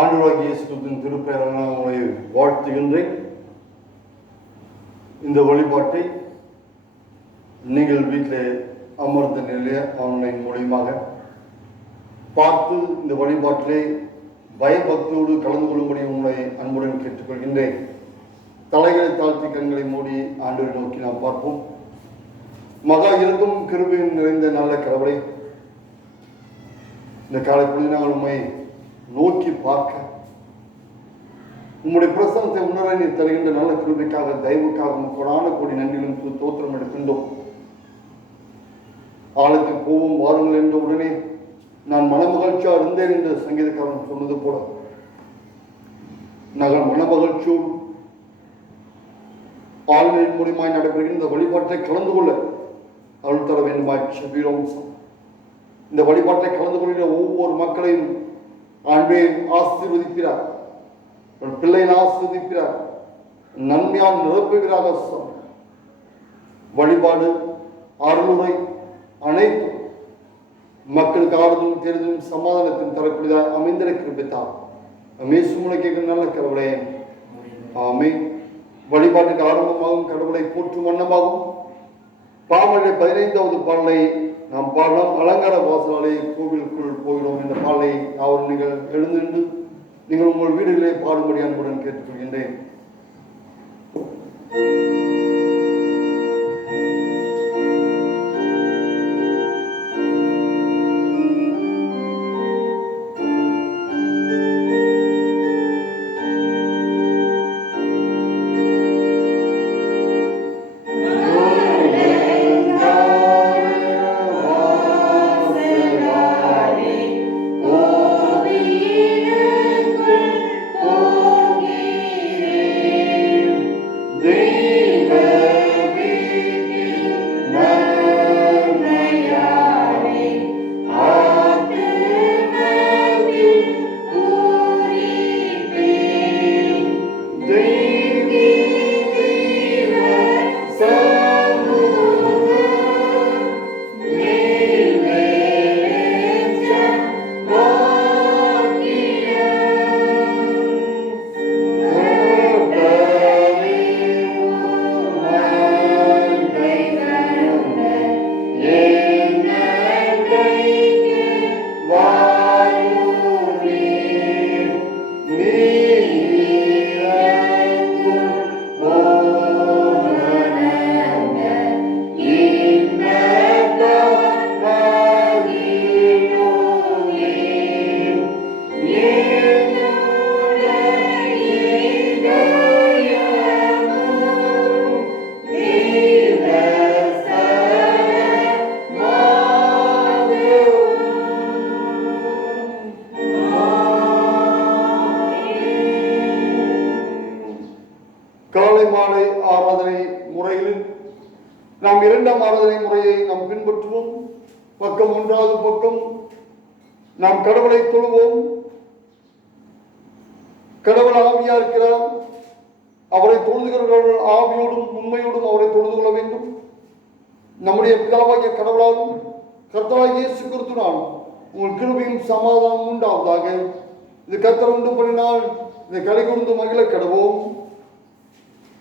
ஆண்டவராகிய இயேசு கிறிஸ்துவின் திருப்பெயரால் நான் உங்களை வாழ்த்துகின்றேன். இந்த வழிபாட்டை நீங்கள் வீட்டில் அமர்ந்த நிலையில் ஆன்லைன் மூலியமாக பார்த்து இந்த வழிபாட்டிலே பயபக்தியோடு கலந்து கொள்ளும்படி உங்களை அன்புடன் கேட்டுக்கொள்கின்றேன். தலைகளை தாழ்த்தி கண்களை மூடி ஆண்டவரை நோக்கி நாம் பார்ப்போம். மகா இருக்கும் கிருபையின் நிறைந்த நல்ல கடவுளை, இந்த காலைப்பொழுது நாங்கள் உண்மை நோக்கி பார்க்க உம்முடைய பிரசனத்தை உணர நீ தருகின்ற நல்ல கிருபைக்காக தயவுக்காக கொடான கோடி நன்றிகளும் தோத்திரம் எடுக்கின்றோம். ஆழத்துக்கு போவோம் வாருங்கள் என்ற உடனே நான் மனமகிழ்ச்சியாக இருந்தேன் என்று சங்கீதக்காரன் சொன்னது போல நாங்கள் மனமகிழ்ச்சியோடு ஆளுநரின் மூலியமாய் நடைபெறுகின்ற இந்த வழிபாட்டை கலந்து கொள்ள அருள் தர வேண்டுமாய் செபிக்கிறோம். இந்த வழிபாட்டை கலந்து கொள்கிற ஒவ்வொரு மக்களையும் ஆண்டே ஆசீர்வதிக்கிறார், பிள்ளைகளை ஆசீர்வதிக்கிறார், நன்மையால் நிரப்புகிறார். வழிபாடு அருளுரை அனைத்தும் மக்களுக்கு ஆறுதலும் தேர்தலும் சமாதானத்தின் தரக்கூடியதாக அமைந்திருக்கிறார். அமேசுமுனை கேட்கிற நல்ல கடவுளே, ஆமே. வழிபாட்டுக்கு ஆரம்பமாகவும் கடவுளை போற்றும் வண்ணமாகவும் பாமலை 15வது பாடலை நாம் பாடலாம். அலங்கார வாசலாலே கோவிலுக்குள் போகிறோம் என்ற பாடலை அவர் நீங்கள் எழுந்து நீங்கள் உங்கள் வீடுகளிலே பாடும்படி அன்புடன் கேட்டுக்கொள்கின்றேன். காலை மாலை ஆராதனை முறையில் நாம் 2ஆம் ஆராதனை முறையை நாம் பின்பற்றுவோம். பக்கம் 1வது பக்கம் நாம் கடவுளை தொழுவோம். கடவுள் ஆவியா இருக்கிறார். அவரை தொழுதுகிறவர்கள் ஆவியோடும் உண்மையோடும் அவரை தொழுது கொள்ள வேண்டும். நம்முடைய பிதாவாகிய கடவுளாலும் கர்த்தராகிய இயேசு கிறிஸ்துவினாலும் உங்கள் கிருபையும் சமாதானம் உண்டாவதாக. இது கர்த்தர் உண்டு பண்ணினால் இதை கலை கொண்டு மகிழ கடவோம்.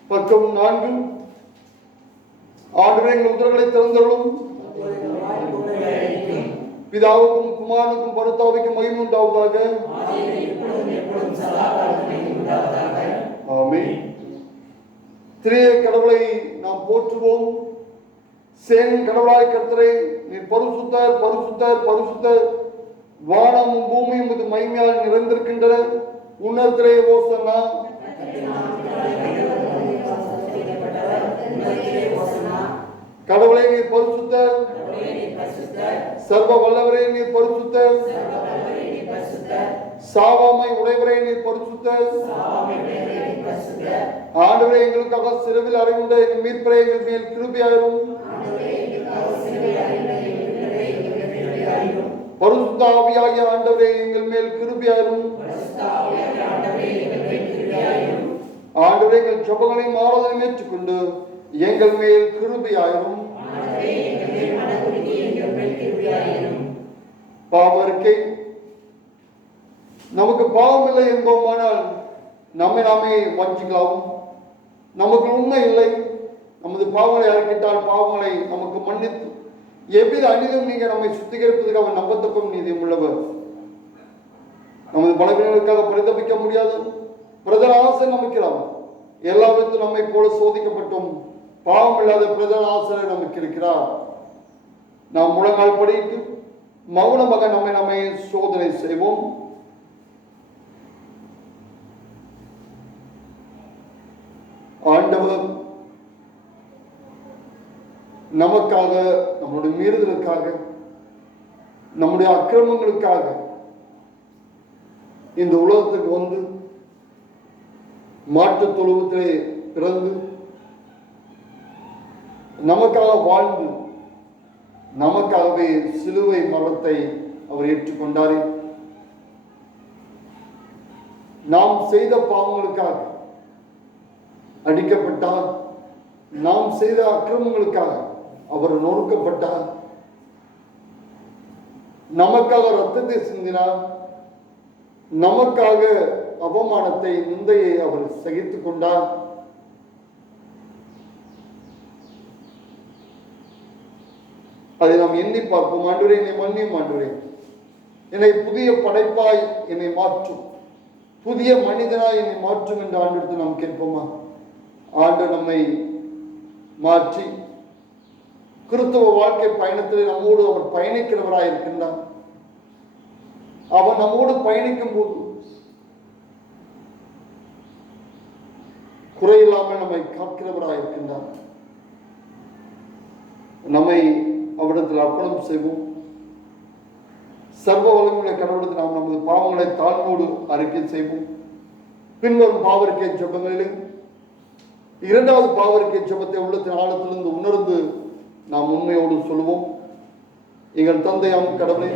பக்கம் 4 ஆண்டவரே எங்கள் உதடுகளை திறந்தருளும். பிதாவுக்கும் குமாரனுக்கும் பரிசுத்தாவிக்கும் மகிமை உண்டாவதாக. ஆமென். திரியேக கடவுளை நாம் போற்றுவோம். சேனையின் கடவுளாய் கர்த்தரே, நீர் பரிசுத்தர் பரிசுத்தர் பரிசுத்தர். வானமும் பூமியும் இது மகிமையால் நிறைந்திருக்கின்றன. உன்னதத்திலே ஓசன்னா. கடவுளே நீர் பரிசுத்தர், சர்வ வல்லவரே நீர் பரிசுத்தர், சாவாமை உடையவரே நீர் பரிசுத்தர். ஆண்டவரே எங்களுக்காக சிறுவில் அறையுண்ட எங்கள் மீட்பரே எங்கள் மேல் கிருபையாயிரும். பரிசுத்த ஆவியாகிய ஆண்டவரே எங்கள் மேல் கிருபையாயிரும். ஆண்டவரே எங்கள் ஜெபங்களையும் ஆராதனையும் ஏற்றுக்கொண்டு எங்கள் மேல் கிருபையாயிரும். பாவ அறிக்கை. நமக்கு பாவம் இல்லை என்போமானால் நம்மை நாமே வஞ்சிக்கலாவும். நமக்கு உண்மை இல்லை, நமது பாவங்களை அறிக்கிட்டால் பாவங்களை நமக்கு மன்னித்து எவ்வித அநீதியும் நீங்க நம்மை சுத்திகரிப்பதற்கு அவர் நம்பத்தக்கும் நீதியும் உள்ளவர். நமது பலவீனங்களுக்காக பரிதபிக்க முடியாது. பிரதான ஆசிரியர் நமக்கிறார். எல்லா விதத்திலும் நம்மை போல சோதிக்கப்பட்டும் பாவம் இல்லாத பிரதான ஆசிரியர் நமக்கு இருக்கிறார். நாம் முழங்கால் படிட்டு மௌனமாக நம்மை சோதனை செய்வோம். ஆண்டவர் நமக்காக, நம்முடைய மீறுதலுக்காக, நம்முடைய அக்கிரமங்களுக்காக இந்த உலகத்துக்கு வந்து மாட்டுத் தொழுவத்திலே பிறந்து நமக்காக வாழ்ந்து நமக்காகவே சிலுவை மரணத்தை அவர் ஏற்றுக்கொண்டாரே. நாம் செய்த பாவங்களுக்காக அடிக்கப்பட்டார், நாம் செய்த அக்கிரமங்களுக்காக அவர் நொறுக்கப்பட்டார், நமக்காக ரத்தத்தை சிந்தினார், நமக்காக அவமானத்தை நிந்தையை அவர் சகித்துக் கொண்டார். அதை நாம் எண்ணி பார்ப்போம். ஆண்டவரே என்னை மன்னியும், ஆண்டவரே என்னை புதிய படைப்பாய் என்னை மாற்றும், புதிய மனிதனாய் என்னை மாற்றும் என்று ஆண்டவருக்கு நாம் கேட்போமா? ஆண்டவர் நம்மை மாற்றி கிறிஸ்தவ வாழ்க்கை பயணத்தில் நம்மோடு அவர் பயணிக்கிறவராய் இருக்கின்றார். அவர் நம்மோடு பயணிக்கும் போது குறையில்லாமல் நம்மை காக்கிறவராய் இருக்கின்றார். நம்மை அவரிடத்தில் அர்ப்பணம் செய்வோம். சர்வ வல்லமையுள்ள கடவுளுக்கு நாம் நமது பாவங்களை தாழ்வோடு அறிக்கை செய்வோம். பின்வரும் பாவரிக்கை ஜெபங்களிலே இரண்டாவது பாவரிக்கை ஜெபத்தை உள்ளத்தின் ஆழத்திலிருந்து உணர்ந்து நாம் உண்மையோடு சொல்லுவோம். எங்கள் தந்தையாம் கடவுளே,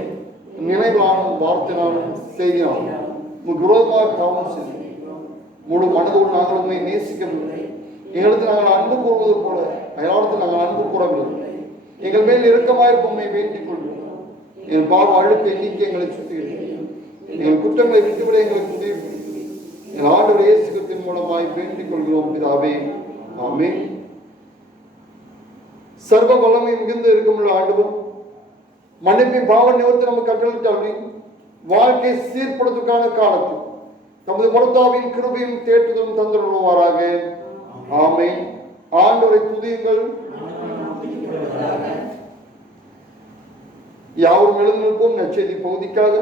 நினைவாலும் வார்த்தையினாலும் செய்தினாலும் உமக்கு விரோதமாக பாவம் செய்தோம். முழு மனதோடு நாங்கள் உண்மை நேசிக்கவில்லை. எங்களுக்கு நாங்கள் அன்பு கூறுவது போல அயலாளத்தில் நாங்கள் அன்பு கூறவில்லை. எங்கள் மேல் இறுக்கமாயிருக்கும் உண்மை வேண்டிக் கொள்கிறோம். எங்கள் பாவ அழுத்தை நீக்கி எங்களை சுத்திகிறோம். எங்கள் குற்றங்களை விட்டுவிட எங்களுக்கு உதவி எங்கள் ஆண்டவர் இயேசு கிறிஸ்துவின் மூலமாய் வேண்டிக் கொள்கிறோம் பிதாவே, ஆமென். சர்வ வல்லமை மிகுந்து இருக்குமுள்ள ஆண்டவர் மன்னிப்பின் பாவ நிவர்த்தி நமக்கு கட்டளிட்டால் வாழ்க்கை சீர்படுத்துக்கான காலத்தில் தமது பரத்தாவின் கிருபையும் தேற்றுதலும் தந்துள்ளவாறாக, ஆமென். ஆண்டவரை துதியுங்கள். யாரும் எழுந்து நிற்போம். நற்செய்தி பகுதிக்காக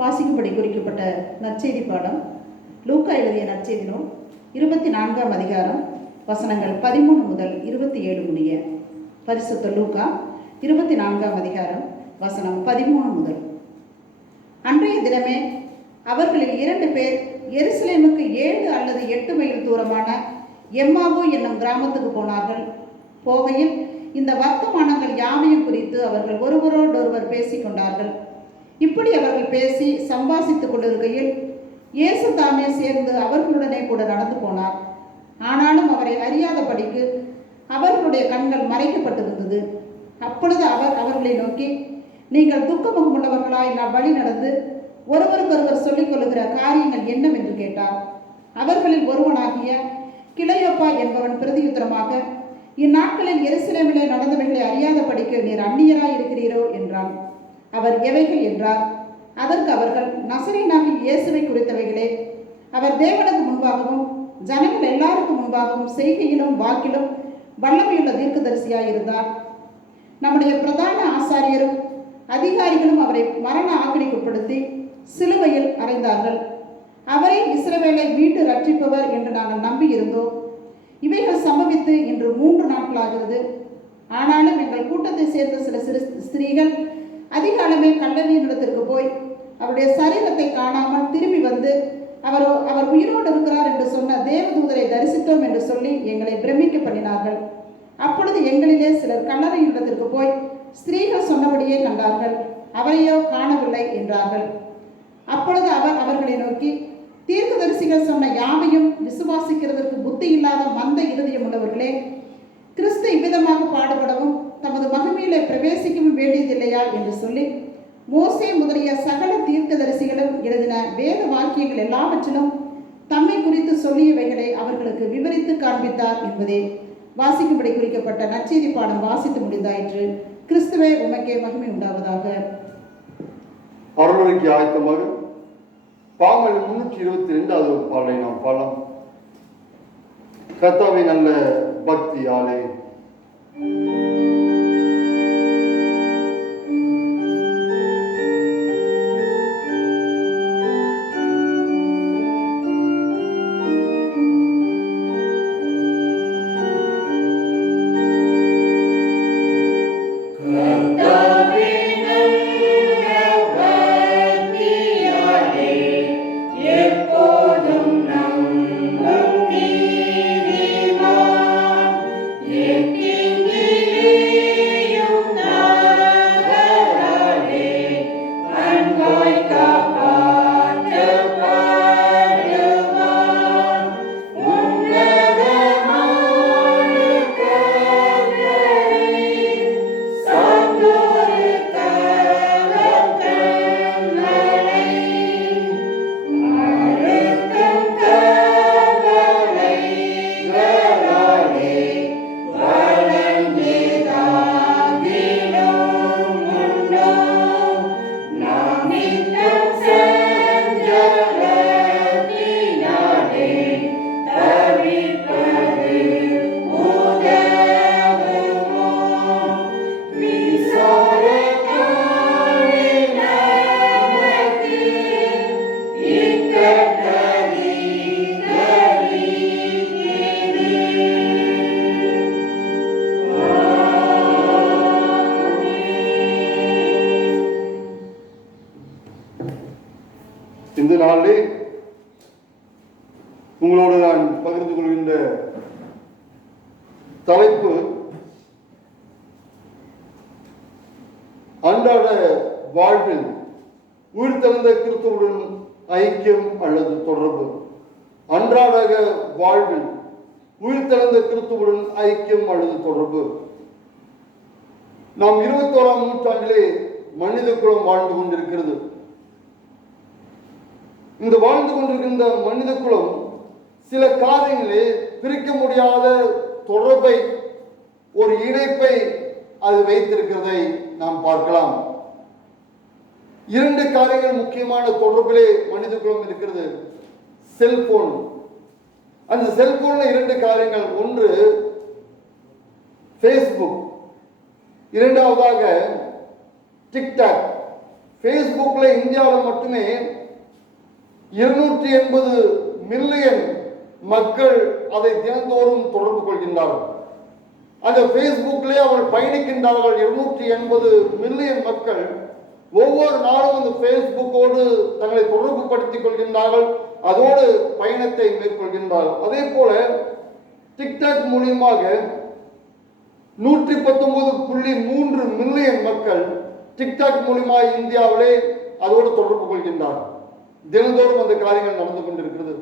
வாசிக்கும்படி குறிக்கப்பட்ட நற்செய்தி பாடம் லூக்கா எழுதிய நற்செய்தி நூல் 24ஆம் அதிகாரம் வசனங்கள் 13 முதல் 27 முடிய. பரிசுத்த லூக்கா 24ஆம் அதிகாரம் வசனம் 13 முதல். அன்றைய தினமே அவர்களில் 2 பேர் எருசலேமுக்கு 7 அல்லது 8 மைல் தூரமான எம்மாவு என்னும் கிராமத்துக்கு போனார்கள். போகையில் இந்த வர்த்தமானங்கள் யாவையும் குறித்து அவர்கள் ஒருவரோடொருவர் பேசிக்கொண்டார்கள். இப்படி அவர்கள் பேசி சம்பாசித்துக் கொண்டிருக்கையில் இயேசு தாமே சேர்ந்து அவர்களுடனே கூட நடந்து போனார். ஆனாலும் அவரை அறியாதபடிக்கு அவர்களுடைய கண்கள் மறைக்கப்பட்டிருந்தது. அப்பொழுது அவர் அவர்களை நோக்கி, நீங்கள் துக்கமுகமுள்ளவர்களாய் நான் வழி நடந்து ஒருவருக்கொருவர் சொல்லிக் கொள்ளுகிற காரியங்கள் என்னவென்று கேட்டார். அவர்களில் ஒருவனாகிய கிளையோப்பா என்பவன் பிரதியுத்தரமாக, இந்நாட்களில் எருசலேமிலே நடந்தவைகளை அறியாதபடிக்கு நீர் அந்நியராய் இருக்கிறீரோ என்றான். அவர் எவைகள் என்றார். அதற்கு அவர்கள், நசரேயனாகிய இயேசுவை குறித்தவைகளே. அவர் தேவனுக்கு முன்பாகவும் ஜனங்கள் எல்லாருக்கும் முன்பாகவும் செய்கையிலும் வாக்கிலும் வல்லமையுள்ள தீர்க்கதரிசியாய் இருந்தார். நம்முடைய பிரதான ஆசாரியரும் அதிகாரிகளும் அவரை மரண ஆக்கினைக்குட்படுத்தி சிலுவையில் அறைந்தார்கள். அவரே இஸ்ரவேலை மீட்டு ரட்சிப்பவர் என்று நாங்கள் நம்பியிருந்தோம். இவைகள் சம்பவித்து இன்று 3 நாட்களாகிறது. ஆனாலும் எங்கள் கூட்டத்தை சேர்ந்த சில ஸ்திரீகள் அதிகாலமே கல்லறையினிடத்திற்கு போய் அவருடைய சரீரத்தை காணாமல் திரும்பி வந்து அவர் உயிரோடு இருக்கிறார் என்று சொன்ன தேவதூதரை தரிசித்தோம் என்று சொல்லி எங்களை பிரமிக்க பண்ணினார்கள். அப்பொழுது எங்களிலே சிலர் கல்லறையினிடத்திற்கு போய் ஸ்திரீகள் சொன்னபடியே கண்டார்கள், அவரையோ காணவில்லை என்றார்கள். அப்பொழுது அவர் அவர்களை நோக்கி, தீர்க்கதரிசிகள் சொன்ன யாவையும் விசுவாசிக்கிறதற்கு புத்தி இல்லாத மந்த இருதயம் உள்ளவர்களே, கிறிஸ்து இவ்விதமாக பாடுபடவும் தமது மகிமையிலே பிரவேசிக்கவும் வேண்டியதில்லையா என்று சொல்லி, மோசே முதலிய சகல தீர்க்கதரிசிகளும் எழுதின வேத வாக்கியங்கள் எல்லாவற்றிலும் தம்மை குறித்து சொல்லியவைகளை அவர்களுக்கு விவரித்து காண்பித்தார் என்பதே வாசிக்கும்படி குறிக்கப்பட்ட நற்செய்தி பாடம் வாசித்து முடிந்தாயிற்று. கிறிஸ்துவே உமக்கே மகிமை உண்டாவதாக. அருளுரைக்கு ஆயத்தமாக பாடல் 322வது பாடலை நாம் பாடலாம். கர்த்தாவை நல்ல பக்தியாலே. இந்த நாளிலே உங்களோடு நான் பகிர்ந்து கொள்கின்ற தலைப்பு அன்றாட வாழ்வில் உயிர்த்தெழுந்த கிறிஸ்துவுடன் ஐக்கியம் அல்லது தொடர்பு. அன்றாட வாழ்வில் உயிர்த்தெழுந்த கிறிஸ்துவுடன் ஐக்கியம் அல்லது தொடர்பு. நாம் 21ஆம் நூற்றாண்டிலே மனித குலம் வாழ்ந்து கொண்டிருக்கிறது. இந்த வாழ்ந்து கொண்டிருக்கின்ற மனித குலம் சில காரியங்களே பிரிக்க முடியாத தொடர்பை, ஒரு இணைப்பை அது வைத்திருக்கிறதை நாம் பார்க்கலாம். 2 காரியங்கள் முக்கியமான தொடர்பிலே மனித குலம் இருக்கிறது. செல்போன். அந்த செல்போன்ல 2 காரியங்கள். ஒன்று ஃபேஸ்புக், இரண்டாவதாக டிக்டாக். ஃபேஸ்புக்ல இந்தியாவில் மட்டுமே 280 மில்லியன் மக்கள் அதை தினந்தோறும் தொடர்பு கொள்கின்றார்கள். அந்த ஃபேஸ்புக்லே அவர்கள் பயணிக்கின்றார்கள். 280 மில்லியன் மக்கள் ஒவ்வொரு நாளும் அந்த ஃபேஸ்புக்கோடு தங்களை தொடர்பு படுத்திக் கொள்கின்றார்கள், அதோடு பயணத்தை மேற்கொள்கின்றார்கள். அதே போல டிக்டாக் மூலியமாக 119.3 மில்லியன் மக்கள் டிக்டாக் மூலியமாக இந்தியாவிலே அதோடு தொடர்பு கொள்கின்றார்கள். தினந்தோறும் அந்த காரியங்கள் நடந்து கொண்டிருக்கிறது.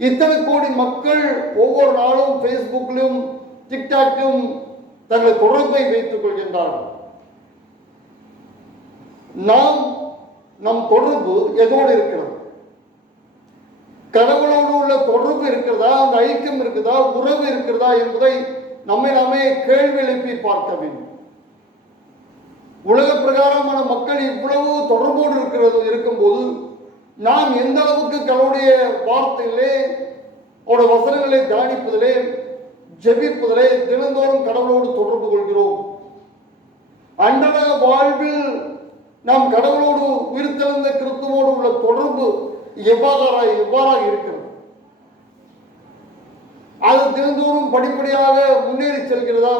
இத்தனை கோடி மக்கள் ஒவ்வொரு நாளும் ஃபேஸ்புக்கிலும் டிக்டாக்கிலும் தங்கள் தொடர்பை வைத்துக் கொள்கின்றார்கள். நாம் நம் தொடர்பு எதோடு இருக்கிறது? கடவுளோடு உள்ள தொடர்பு இருக்கிறதா, அந்த ஐக்கியம் இருக்குதா, உறவு இருக்கிறதா என்பதை நம்மை நாமே கேள்வி எழுப்பி பார்க்க வேண்டும். உலக பிரகாரமான மக்கள் இவ்வளவு தொடர்போடு இருக்கும்போது நாம் எந்த அளவுக்கு கடவுளுடைய வார்த்தைகளே, அவருடைய வசனங்களை தியானிப்பதிலே, ஜெபிப்பதிலே, தினந்தோறும் கடவுளோடு தொடர்பு கொள்கிறோம்? அன்றாட வாழ்வில் நாம் கடவுளோடு உயிர்த்தெழுந்த கிறிஸ்துவோடு உள்ள தொடர்பு எவ்வாறாக இருக்கிறது? அது தினந்தோறும் படிப்படியாக முன்னேறி செல்கிறதா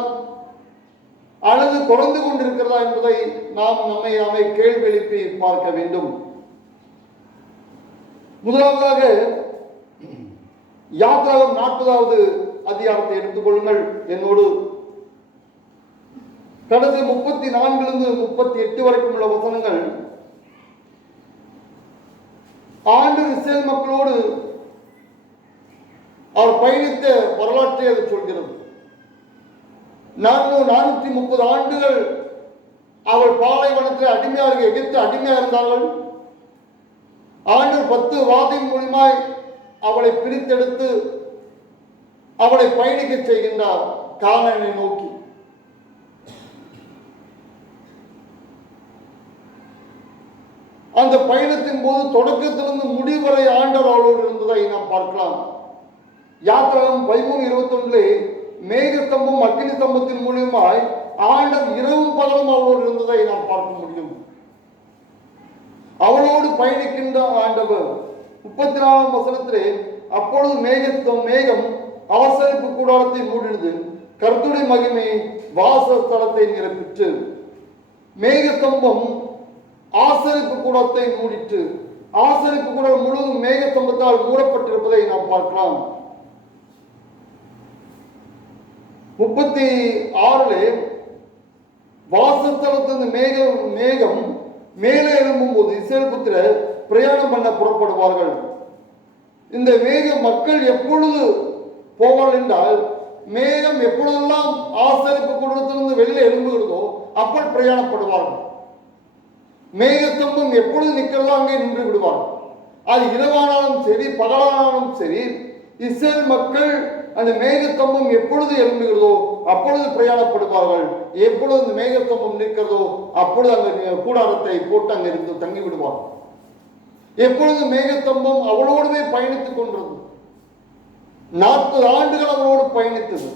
அல்லது குறைந்து கொண்டிருக்கிறதா என்பதை நாம் நம்மை கேள்வி எழுப்பி பார்க்க வேண்டும். முதலாவதாக யாத்திராகம் 40வது அதிகாரத்தை எடுத்துக்கொள்ளுங்கள் என்னோடு. கடந்த 34 38 வரைக்கும் உள்ள வசனங்கள் ஆண்டவர் இஸ்ரவேல் மக்களோடு அவர் பயணித்த வரலாற்றை அது சொல்கிறது. 430 ஆண்டுகள் அவள் பாலைவனத்தில் அடிமையாக, எகிப்து அடிமையாக இருந்தார்கள். ஆண்டவர் 10 வாதின் மூலமாய் அவளை பிரித்தெடுத்து அவளை பயணிக்க செய்கின்றார் கானானை நோக்கி. அந்த பயணத்தின் போது தொடக்கத்திலிருந்து முடிவரை ஆண்டவர் அவளோடு இருந்ததை நாம் பார்க்கலாம். யாத்திராகம் 13:21 மேகஸ்தம்பம் அக்கினி ஸ்தம்பத்தின் மூலியமாய் ஆண்டவர் இரவும் பகலும் அவளோடு இருந்ததை நாம் பார்க்க முடியும். அவளோடு பயணிக்கின்ற ஆண்டவர் 34ஆம் வசனத்திலே, அப்பொழுது மேகம் ஆசரிப்பு கூடாரத்தை மூடினது, கர்த்தருடைய மகிமை வாசஸ்தலத்தை நிரப்பிற்று. மேகஸ்தம்பம் ஆசரிப்பு கூடத்தை மூடிட்டு, ஆசரிப்பு கூடம் முழுவதும் மேகஸ்தம்பத்தால் மூடப்பட்டிருப்பதை நாம் பார்க்கலாம். 36 வாசஸ்தலத்திலிருந்து மேகம் மேலே எழும்பும் போது இஸ்ரவேல் புத்திரர் பிரயாணம் பண்ண புறப்படுவார்கள். இந்த மக்கள் எப்பொழுது போவார்கள் என்றால், மேகம் எப்பொழுதெல்லாம் ஆசரிப்பு கூடத்திலிருந்து வெளியே எழும்புகிறதோ அப்பள் பிரயாணப்படுவார்கள். மேகஸ்தம்பம் எப்பொழுது நிற்கிறதோ அங்கே நின்று விடுவார்கள். அது இரவானாலும் சரி பகலானாலும் சரி, இஸ்ரவேல் மக்கள் அந்த மேகஸ்தம்பம் எப்பொழுது எழும்புகிறதோ அப்பொழுது பிரயாணப்படுவார்கள். எப்பொழுது அந்த மேகஸ்தம்பம் நிற்கிறதோ அப்பொழுது அந்த கூடாரத்தை போட்டு அங்கே இருந்து தங்கி விடுவார்கள். எப்பொழுது மேகஸ்தம்பம் அவளோடுமே பயணித்துக் கொண்டது. 40 ஆண்டுகள் அவளோடு பயணித்தது.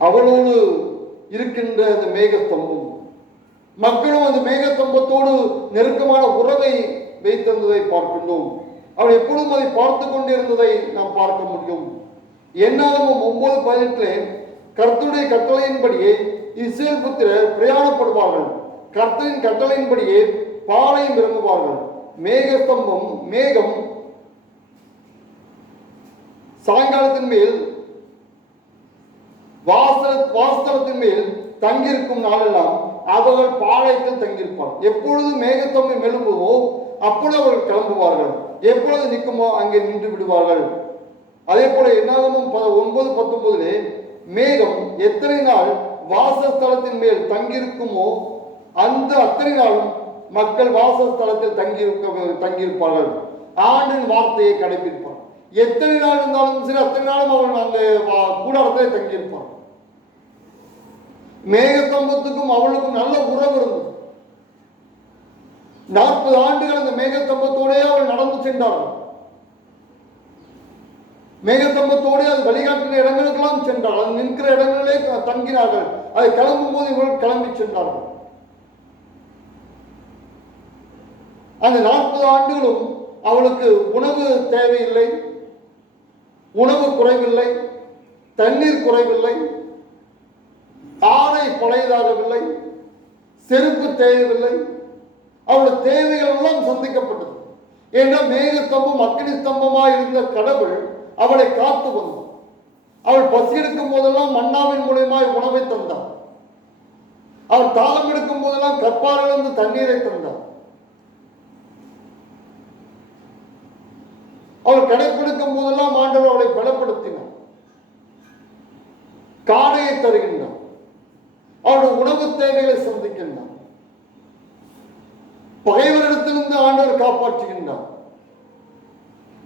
அவளோடு இருக்கின்ற அந்த மேகஸ்தம்பம், மக்களும் அந்த மேகஸ்தம்பத்தோடு நெருக்கமான உறவை வைத்திருந்ததை பார்க்கின்றோம். அவள் எப்பொழுதும் அதை பார்த்து கொண்டிருந்ததை நாம் பார்க்க முடியும். என்னாலும் 9:18 கர்த்தருடைய கட்டளையின்படியே இஸ்ரவேல் புத்திரர் பிரயாணப்படுவார்கள், கர்த்தரின் கட்டளையின்படியே பாளையம் இறங்குவார்கள். மேகம் சாயங்காலத்தின் மேல் வாசஸ்தலத்தின் மேல் தங்கியிருக்கும் நாளெல்லாம் அவர்கள் பாளையத்தில் தங்கியிருப்பார்கள். எப்பொழுது மேகஸ்தம்பம் எழும்புமோ அப்பொழுது அவர்கள் கிளம்புவார்கள், எப்பொழுது நிற்குமோ அங்கே நின்று விடுவார்கள். அதே போல என்னாகமும் 9:19 மேகம் எத்தனை நாள் வாசஸ்தலத்தின் மேல் தங்கியிருக்குமோ அந்த அத்தனை நாளும் மக்கள் வாசஸ்தலத்தில் தங்கியிருப்பார்கள். ஆண்டின் வார்த்தையை கடைபிடிப்பார். எத்தனை நாள் இருந்தாலும் சரி, அத்தனை நாளும் அவர்கள் அந்த கூடாரத்தை தங்கியிருப்பார். மேகஸ்தம்பத்துக்கும் அவளுக்கும் நல்ல உறவு இருந்தது. 40 ஆண்டுகள் அந்த மேகஸ்தம்பத்தோடே அவள் நடந்து சென்றார்கள். மேகஸ்தம்பத்தோடே அது வழிகாட்டின இடங்களுக்கெல்லாம் சென்றார்கள். அது நிற்கிற இடங்களிலே தங்கினார்கள். அதை கிளம்பும் போது இவர்கள் கிளம்பி சென்றார்கள். அந்த 40 ஆண்டுகளும் அவளுக்கு உணவு தேவையில்லை, உணவு குறைவில்லை, தண்ணீர் குறைவில்லை, ஆடை பழையதாகவில்லை, செருப்பு தேவையில்லை. அவளுடைய தேவைகள் எல்லாம் சந்திக்கப்பட்டது. ஏன்னா மேகஸ்தம்பம் அக்கினி ஸ்தம்பமாய் இருந்த கடவுள் அவளை காத்து வந்தார். அவள் பசி எடுக்கும் போதெல்லாம் மன்னாவின் மூலமாய் உணவை தந்தார். அவள் தாகம் எடுக்கும் போதெல்லாம் கற்பாரிலிருந்து தண்ணீரை தந்தார். அவள் கடைப்பிடிக்கும் போதெல்லாம் ஆண்டவர் அவளை பலப்படுத்தினார், காடையை தருகின்றார், அவருடைய உணவு தேவைகளை சந்திக்கின்றார். பகைவரிடத்திலிருந்து ஆண்டவர் காப்பாற்றுகின்றார்.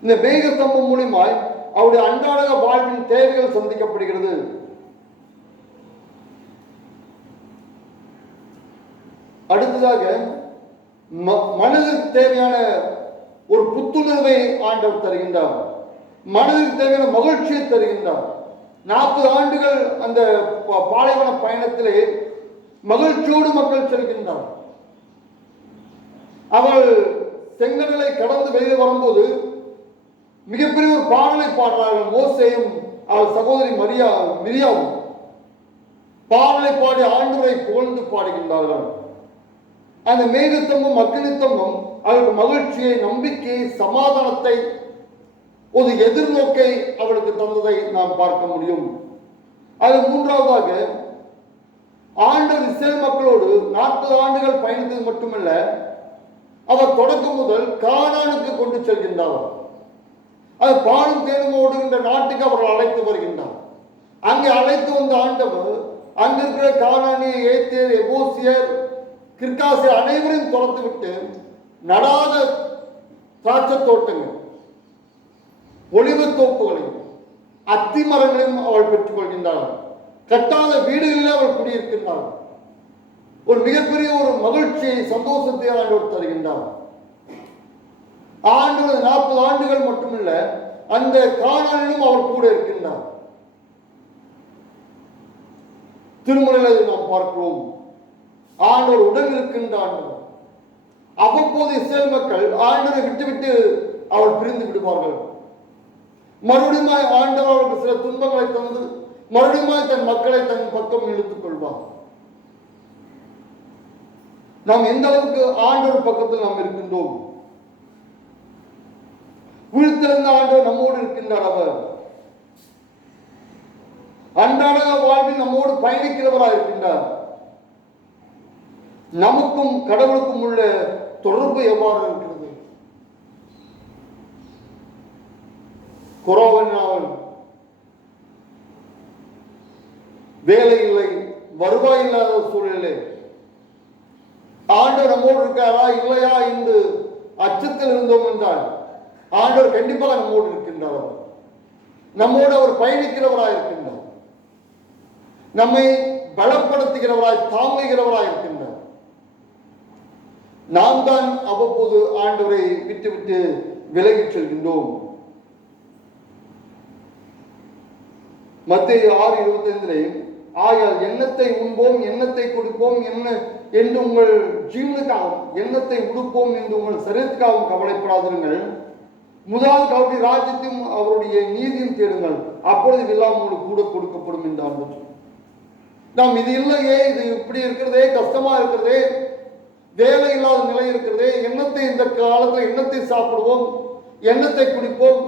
இந்த மேக ஸ்தம்பம் மூலியமாய் அவருடைய அன்றாட வாழ்வின் தேவைகள் சந்திக்கப்படுகிறது. அடுத்ததாக மனதிற்கு தேவையான ஒரு புத்துணர்வை ஆண்டவர் தருகின்றார். மனதிற்கு தேவையான மகிழ்ச்சியை தருகின்றார். 40 ஆண்டுகள் அந்த பாலைவன பயணத்திலே மகிழ்ச்சியோடு மக்கள் செல்கின்றார். அவள் செங்கடலை கடந்து வெளியே வரும்போது மிகப்பெரிய ஒரு பாடலை பாடுறார்கள். மோசேயும் அவள் சகோதரி மிரியாவும் பாடலை பாடி ஆண்டவரை புகழ்ந்து பாடுகின்றார்கள். அந்த மேகத்தம்பம் அக்கினித்தம்பம் அவளுக்கு மகிழ்ச்சியை, நம்பிக்கையை, சமாதானத்தை, ஒரு எதிர்நோக்கை அவளுக்கு தந்ததை நாம் பார்க்க முடியும். அது மூன்றாவதாக ஆண்டவர் இஸ்ரேல் மக்களோடு 40 ஆண்டுகள் பயணித்தது மட்டுமல்ல, அவர் தொடக்கம் முதல் கானானுக்கு கொண்டு செல்கின்றார். அது பாலும் தேனும் ஓடுகின்ற நாட்டுக்கு அவர்கள் அழைத்து வருகின்றார். அங்கே அழைத்து வந்த ஆண்டவர் அங்கிருக்கிற கானானிய, ஏத்தியர், எபூசியர், கிர்காசியர் அனைவரையும் துரத்து விட்டு நடாத திராட்சை தோட்டங்கள், ஒளிவு தோப்புகளையும் அத்தி மரங்களையும் அவள் பெற்றுக் கொள்கின்றார். கட்டாத வீடுகளில் அவள் குடியிருக்கின்றார். ஒரு மிகப்பெரிய ஒரு மகிழ்ச்சியை, சந்தோஷத்தை ஆண்டவர் தருகின்றார். ஆண்டவர் 40 ஆண்டுகள் மட்டுமில்ல, அந்த கானானிலும் அவர் கூட இருக்கின்றார். திருமலையில் நாம் பார்க்கிறோம், ஆண்டவர் உடன் இருக்கின்ற ஆண்டவர். அவ்வப்போது இஸ்ரேல் மக்கள் ஆண்டவரை விட்டுவிட்டு அவள் பிரிந்து விடுவார்கள். மறுபடியும் ஆண்டவர் அவருக்கு சில துன்பங்களை தந்து மறுபடியும் தன் மக்களை தன் பக்கம் இழுத்துக் கொள்வார். நாம் எந்த அளவுக்கு ஆண்டவர் பக்கத்தில் நாம் இருக்கின்றோம்? விழித்திருந்த ஆண்டவர் நம்மோடு இருக்கின்றார். அவர் அன்றாட வாழ்வில் நம்மோடு பயணிக்கிறவராக இருக்கின்றார். நமக்கும் கடவுளுக்கும் உள்ள தொடர்பு எவ்வாறு இருக்கிறது? கொரோனாவில் வேலை இல்லை, வருவாய் இல்லாத சூழ்நிலை, ஆண்டவர் நம்மோடு இருக்காரா இல்லையா என்று அச்சத்தில் இருந்தோம் என்றால் ஆண்டவர் கண்டிப்பாக நம்மோடு இருக்கின்றார். நம்மோடு அவர் பயணிக்கிறவராய் இருக்கின்றார். நம்மை பலப்படுத்துகிறவராய், தாங்குகிறவராய் இருக்கின்றார். நாம் தான் அவ்வப்போது ஆண்டவரை விட்டு விலகிச் செல்கின்றோம். மத்தேயு 6:25 ஆகையால் எண்ணத்தை உண்போம், எண்ணத்தை கொடுப்போம் என்று உங்கள் ஜீவனுக்காகவும், எண்ணத்தை உடுப்போம் என்று உங்கள் சரீரத்துக்காகவும் கவலைப்படாதிருங்கள். முதலாவது அவருடைய ராஜ்யத்தையும் அவருடைய நீதியும் தேடுங்கள், அப்பொழுது எல்லாம் உங்களுக்கு கூட கொடுக்கப்படும் என்று ஆண்டவர். நாம் இது இல்லையே, இது இப்படி இருக்கிறதே, கஷ்டமா இருக்கிறதே, வேலை இல்லாத நிலை இருக்கிறதே, எண்ணத்தை இந்த காலத்தில் எண்ணத்தை சாப்பிடுவோம், எண்ணத்தை குடிப்போம்,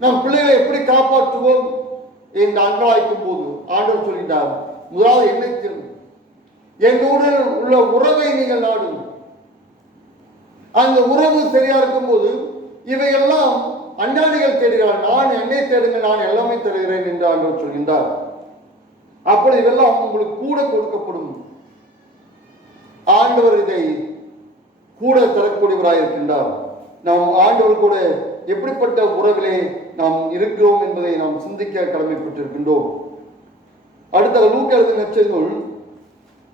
நம் பிள்ளைகளை எப்படி காப்பாற்றுவோம் என்று அங்கலாய்க்கும் போது ஆண்டவர் சொல்லிட்டார், முதலாவது என்னை தேடும், என்னோடு உள்ள உறவை நீங்கள் நாடுங்கள். அந்த உறவு சரியா இருக்கும் போது இவையெல்லாம் அஞ்ஞானிகள் தேடுகிறார். நான் என்னை தேடுங்க, நான் எல்லாமே தருகிறேன் என்று ஆண்டவர் சொல்கின்றார். அப்படி இதெல்லாம் உங்களுக்கு கூட கொடுக்கப்படும். ஆண்டவர் இதை கூட தரக்கூடியவராக இருக்கின்றார். நாம் ஆண்டவர் கூட எப்படிப்பட்ட உறவிலே நாம் இருக்கிறோம் என்பதை நாம் சிந்திக்க கடமைப்பட்டிருக்கின்றோம். அடுத்த லூக்கா எழுதின நற்செய்தி நூல்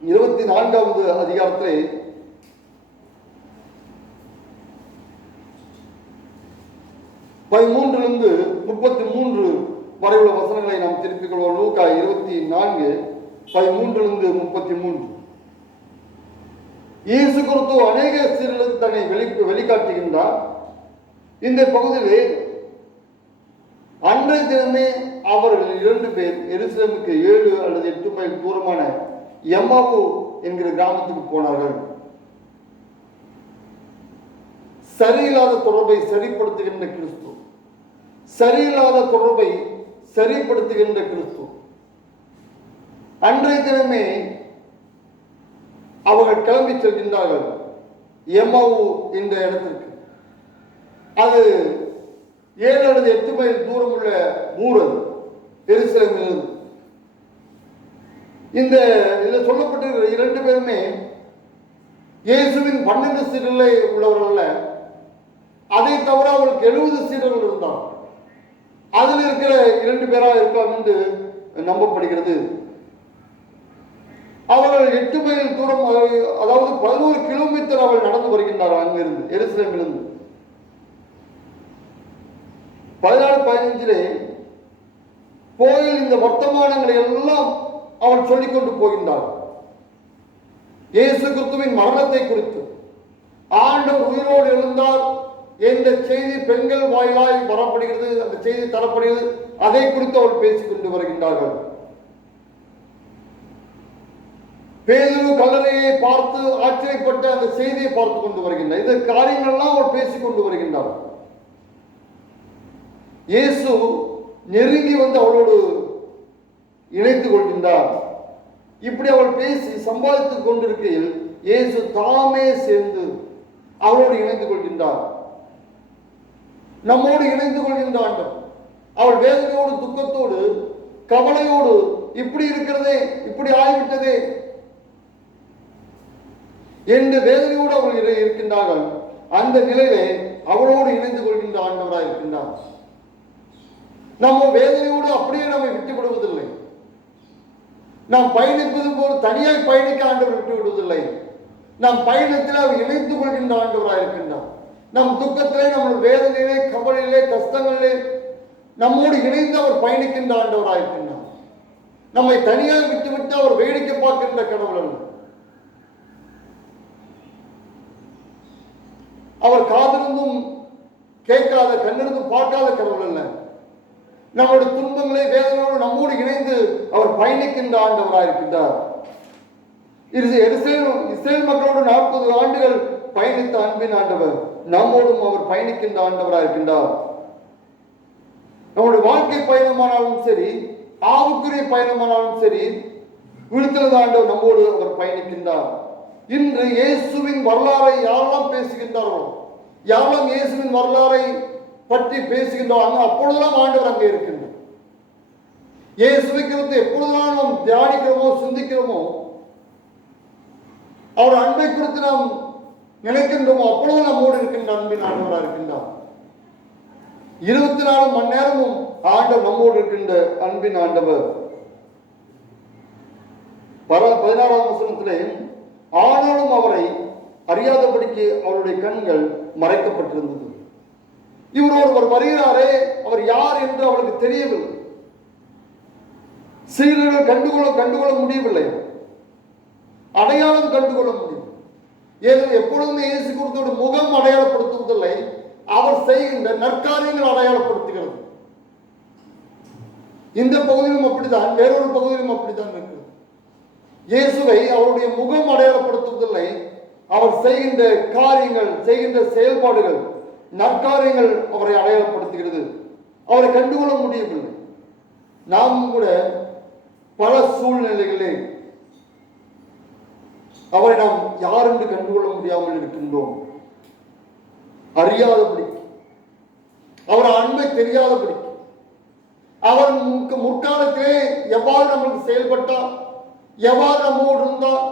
24வது அதிகாரத்திலே 13 33 வரை உள்ள வசனங்களை நாம் திருப்பிக் கொள்வோம். லூக்கா 24:13-33. இயேசு கிறிஸ்து அநேக சீர்களுக்கு தன்னை வெளிக்காட்டுகின்றார். இந்த பகுதியிலே அன்றைய தினமே அவர்கள் 2 பேர் எருசலேமுக்கு 7 அல்லது 8 மைல் தூரமான எம்மாவு என்கிற கிராமத்துக்கு போனார்கள். சரியில்லாத தொடர்பை சரிப்படுத்துகின்ற கிறிஸ்து, சரியில்லாத தொடர்பை சரிப்படுத்துகின்ற கிறிஸ்து. அன்றைய தினமே அவர்கள் கிளம்பி செல்கின்றார்கள் எம்மாவு என்ற இடத்திற்கு. அது 7 அல்லது 8 மைல் தூரம் உள்ள ஊர். அது எருசலேமிலிருந்து. இந்த இதில் சொல்லப்பட்டிருக்கிற 2 பேருமே இயேசுவின் 12 சீடர்களே உள்ளவர்கள் அல்ல, அதை தவிர அவருக்கு 70 சீடர்கள் இருந்தார். அதில் இருக்கிற 2 பேராக இருக்கலாம் என்று நம்பப்படுகிறது. அவர்கள் 8 மைல் தூரம், அதாவது 11 கிலோமீட்டர் அவர்கள் நடந்து வருகின்றார்கள் அங்கிருந்து, எருசலேமிலிருந்து. 14-15 கோயில் இந்த வர்த்தமானங்களை எல்லாம் அவர் சொல்லிக் கொண்டு போகின்றார். இயேசு கிறிஸ்துவின் மரணத்தை குறித்து, ஆண்டவர் உயிரோடு எழுந்தார் என்ற செய்தி பெண்கள் வாயிலாய் வரப்படுகிறது, அந்த செய்தி தரப்படுகிறது. அதை குறித்து அவர் பேசிக் கொண்டு வருகின்றார்கள். பேதுரு கல்லறையை பார்த்து ஆச்சரியப்பட்ட அந்த செய்தியை பார்த்து கொண்டு வருகின்றார். இந்த காரியங்கள்லாம் அவர் பேசிக் கொண்டு வருகின்றார். இயேசு நெருங்கி வந்து அவளோடு இணைந்து கொள்கின்றார். இப்படி அவள் பேசி சம்பாதித்துக் கொண்டிருக்கையில் இயேசு தாமே சேர்ந்து அவளோடு இணைந்து கொள்கின்றார். நம்மோடு இணைந்து கொள்கின்றான். அவள் வேதனையோடு, துக்கத்தோடு, கவலையோடு, இப்படி இருக்கிறதே, இப்படி ஆகிவிட்டதே என்று வேதனையோடு அவள் இருக்கின்றார்கள். அந்த நிலையிலே அவளோடு இணைந்து கொள்கின்ற ஆண்டவராக இருக்கின்றார். நம்ம வேதனையோடு அப்படியே நம்மை விட்டு விடுவதில்லை. நாம் பயணிப்பது போல் தனியாய் பயணிக்க ஆண்டவர் விட்டு விடுவதில்லை. நம் பயணத்தில் அவர் இணைத்துக் கொள்கின்ற ஆண்டவராக இருக்கின்றார். நம் துக்கத்திலே, நம்ம வேதனையிலே, கவலையிலே, கஷ்டங்களிலே நம்மோடு இணைந்து அவர் பயணிக்கின்ற ஆண்டவராக இருக்கின்றார். நம்மை தனியாக விட்டுவிட்டு அவர் வேடிக்கை பார்க்கின்ற கடவுள் அல்ல. அவர் காதிருந்தும் கேட்காத, கண்ணிருந்தும் பார்க்காத கடவுள் அல்ல. நம்முடைய துன்பங்களை, வேதனையோடு நம்மோடு இணைந்து அவர் பயணிக்கின்ற ஆண்டவராக இருக்கின்றார். இஸ்ரேல் மக்களோடு 40 ஆண்டுகள் பயணித்த அன்பின் ஆண்டவர் நம்மோடும் அவர் பயணிக்கின்ற ஆண்டவராக இருக்கின்றார். நம்முடைய வாழ்க்கை பயணமானாலும் சரி, ஆவுக்குரிய பயணமானாலும் சரி, விழுத்தல் ஆண்டவர் நம்மோடு அவர் பயணிக்கின்றார். இன்று இயேசுவின் வரலாறை யாரெல்லாம் பேசுகின்றார்களோ, யாரெல்லாம் இயேசுவின் வரலாறை பற்றி பேசுகின்றாங்க, அப்பொழுதெல்லாம் ஆண்டவர் அங்கே இருக்கின்றார். இயேசுவை குறித்து எப்பொழுதெல்லாம் நாம் தியானிக்கிறோமோ, சிந்திக்கிறோமோ, அவர் அன்பை குறித்து நாம் நினைக்கின்றோமோ, அப்பொழுது நம்மோடு இருக்கின்ற அன்பின் ஆண்டவராக இருக்கின்றார். 24 மணி நேரமும் ஆண்டவர் நம்மோடு இருக்கின்ற அன்பின் ஆண்டவர். 16ஆம் வசனத்திலே, ஆனாலும் அவரை அறியாதபடிக்கு அவருடைய கண்கள் மறைக்கப்பட்டிருந்தது. இவர் ஒருவர் வருகிறாரே, அவர் யார் என்று அவளுக்கு தெரியவில்லை. சீடர்கள் கண்டுகொள்ள முடியவில்லை. அடையாளம் கண்டுகொள்ள முடியும். எப்பொழுதுமே இயேசு கிறிஸ்துவோட முகம் அடையாளப்படுத்துவதில்லை, அவர் செய்கின்ற நற்காரியங்கள் அடையாளப்படுத்துகிறது. இந்த பகுதியிலும் அப்படித்தான், வேறொரு பகுதியிலும் அப்படித்தான் இருக்கிறது. இயேசுவை அவருடைய முகம் அடையாளப்படுத்துவதில்லை, அவர் செய்கின்ற காரியங்கள், செய்கின்ற செயல்பாடுகள், நற்காரியங்கள் அவரை அடையாளப்படுத்துகிறது. அவரை கண்டுகொள்ள முடியவில்லை. நாம் கூட பல சூழ்நிலைகளில் அவரை நாம் யார் என்று கண்டுகொள்ள முடியாமல் இருக்கின்றோம். அறியாதபடி, அவர் அன்பை தெரியாதபடி, அவர் முற்காலத்திலே எவ்வாறு நம்மளுக்கு செயல்பட்டார், எவ்வாறு நம்மோடு இருந்தார்,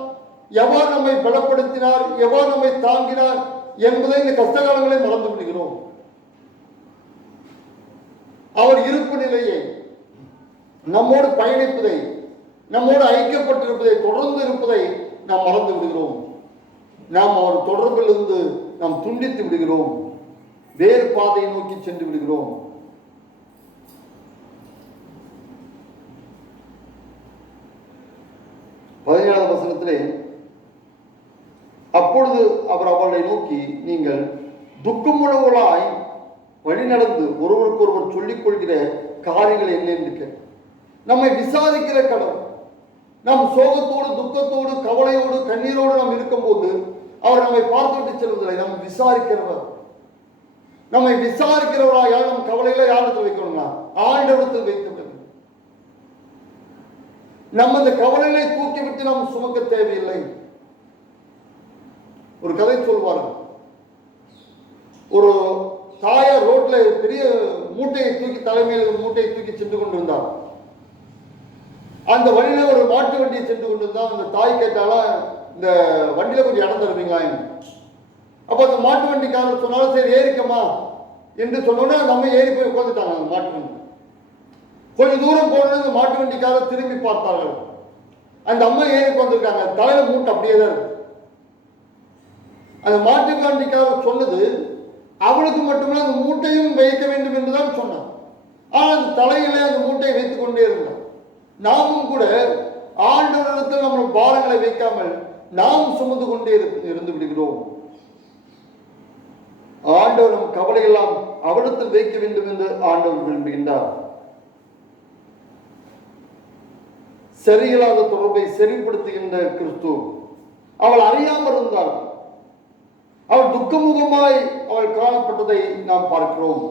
எவ்வாறு நம்மை பலப்படுத்தினார், எவ்வாறு நம்மை தாங்கினார் என்பதை இந்த கஷ்டகாலங்களை மறந்து விடுகிறோம். அவர் இருப்பு நிலையை, நம்மோடு பயணிப்பதை, நம்மோடு ஐக்கியப்பட்டிருப்பதை, தொடர்ந்து இருப்பதை நாம் மறந்து விடுகிறோம். நாம் அவர் தொடர்பிலிருந்து நாம் துண்டித்து விடுகிறோம். வேறு பாதையை நோக்கி சென்று விடுகிறோம். பதினேழாம் வசனத்திலே, அப்பொழுது அவர் அவளை நோக்கி, நீங்கள் துக்கமுள்ளவர்களாய் வழி நடந்து ஒருவருக்கொருவர் சொல்லிக் கொள்கிற காரியங்கள் என்ன என்று கேட்டார். நம்மை விசாரிக்கிற கடவுள். நாம் சோகத்தோடு, துக்கத்தோடு, கவலையோடு, கண்ணீரோடு நாம் இருக்கும்போது அவர் நம்மை பார்த்துவிட்டு செல்வதில்லை. நம்ம விசாரிக்கிறவர். நம்மை விசாரிக்கிறவரா யார்? நம் கவலையில யாரிடத்தில் வைக்கணும்னா ஆண்டவரிடத்தில் வைத்து விடுங்க. நம்ம அந்த கவலைகளை தூக்கிவிட்டு நாம் சுமக்க தேவையில்லை. ஒரு கதை சொல்வார்கள். ஒரு தாயார் ரோட்ல பெரிய மூட்டையை தூக்கி, தலைமையில் மூட்டையை தூக்கி சென்று கொண்டிருந்தார். அந்த வழியில ஒரு மாட்டு வண்டியை சென்று கொண்டிருந்தார். அந்த தாய் கேட்டாலா, இந்த வண்டியில கொஞ்சம் இடம் தருவீங்களா? அப்போ அந்த மாட்டு வண்டிக்காரர் சொன்னாலும் சரி ஏறிக்கம்மா என்று சொன்னோன்னே அந்த அம்மா ஏறி போய் உட்காந்துட்டாங்க. அந்த மாட்டு வண்டி கொஞ்சம் தூரம் போனோன்னு அந்த மாட்டு வண்டிக்காரர் திரும்பி பார்த்தார்கள். அந்த அம்மா ஏறி உட்காந்துருக்காங்க, தலையில மூட்டை அப்படியே தான் இருக்கு. அந்த மாட்டு வண்டிக்காரர் சொன்னது அவளுக்கு மட்டுமல்ல அந்த மூட்டையும் வைக்க வேண்டும் என்றுதான் சொன்னான். ஆனால் அந்த தலையில அந்த மூட்டையை வைத்துக் கொண்டே இருந்தான். நாமும் கூட ஆண்டவரிடத்தில் நம்ம பாரங்களை வைக்காமல் நாம் சுமந்து கொண்டே இருந்து விடுகிறோம். ஆண்டவர் நம் கவலையெல்லாம் அவரிடத்தில் வைக்க வேண்டும் என்று ஆண்டவர் விரும்புகின்றார். சரியில்லாத தொடர்பை சரிப்படுத்துகின்ற கிறிஸ்து அவள் அறியாமல் இருந்தாள். அவள் துக்கமுகமாய் அவள் காணப்பட்டதை நாம் பார்க்கிறோம்.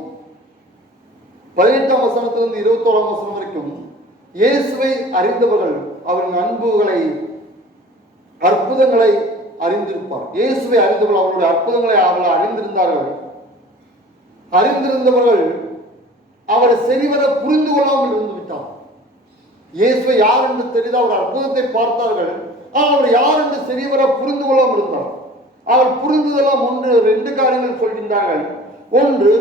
18ஆம் வசனத்திலிருந்து 21ஆம் வசனம் வரைக்கும் இயேசுவை அறிந்தவர்கள் அவரின் அன்புகளை அற்புதங்களை அறிந்திருப்பார். இயேசுவை அறிந்தவர்கள் அவருடைய அற்புதங்களை அவர்கள் அறிந்திருந்தார்கள். அறிந்திருந்தவர்கள் அவரை சரிவர புரிந்து கொள்ளாமல் இருந்து விட்டார். இயேசுவை யார் என்று தெரிந்த அவர் அற்புதத்தை பார்த்தார்கள். ஆனால் அவர் யார் என்று சரிவர புரிந்து கொள்ளாமல் இருந்தார். அவர் புரிந்துதெல்லாம் ஒன்று 2 காரியங்கள் சொல்கின்றார்கள். ஒன்று,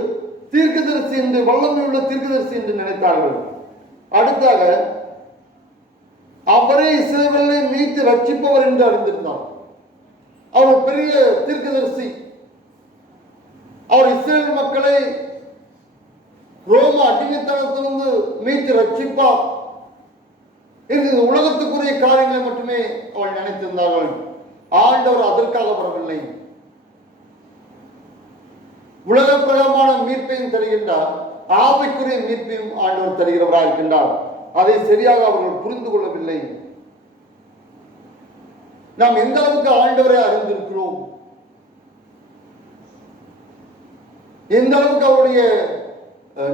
தீர்க்கதரிசி என்று வல்லமையுள்ள தீர்க்கதரிசி என்று நினைத்தார்கள். அடுத்தாக அவரே இஸ்ரவேலை மீட்டு ரட்சிப்பவர் என்று அறிந்திருந்தார். அவர் பெரிய தீர்க்கதரிசி. அவர் இஸ்ரேல் மக்களை ரோம அடிமைத்தனத்திலிருந்து மீட்டு ரட்சிப்பார் என்று உலகத்துக்குரிய காரியங்களை மட்டுமே அவள் நினைத்திருந்தார்கள். ஆண்டவர் அதற்காக வரவில்லை. உலக பிரகமான மீட்பையும் தருகின்றார், ஆவிக்குரிய மீட்பையும் ஆண்டவர் தருகிறவராக இருக்கின்றார். அதை சரியாக அவர்கள் புரிந்து கொள்ளவில்லை. நாம் எந்த அளவுக்கு ஆண்டவரை அறிந்திருக்கிறோம், எந்த அளவுக்கு அவருடைய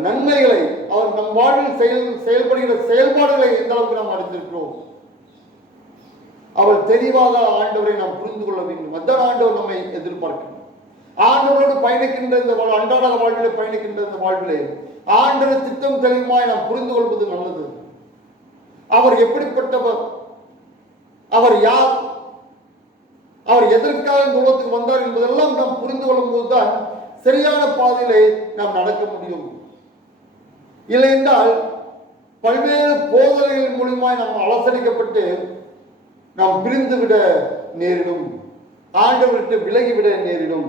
நன்மைகளை, அவர் நம் வாழ்வில் செயல்படுகிற செயல்பாடுகளை எந்த அளவுக்கு நாம் அறிந்திருக்கிறோம். அவள் தெளிவாக ஆண்டவரை நாம் புரிந்து கொள்ள வேண்டும். அதான் ஆண்டவர் நம்மை எதிர்பார்க்கிறோம். ஆண்டவரோடு பயணிக்கின்ற இந்த அன்றாட வாழ்விலே பயணிக்கின்ற இந்த வாழ்விலே ஆண்டவர் திட்டம் தெளிவாய் நாம் புரிந்து கொள்வது நல்லது. அவர் எப்படிப்பட்டவர், அவர் யார், அவர் எதற்காக இந்த உலகத்துக்கு வந்தார் என்பதெல்லாம் நாம் புரிந்து கொள்ளும் போதுதான் சரியான பாதையிலே நாம் நடக்க முடியும். இல்லை என்றால் பல்வேறு போதனைகள் மூலமாய் நாம் அலசடிக்கப்பட்டு நாம் பிரிந்துவிட நேரிடும், ஆண்டவர்கிட்ட விலகிவிட நேரிடும்.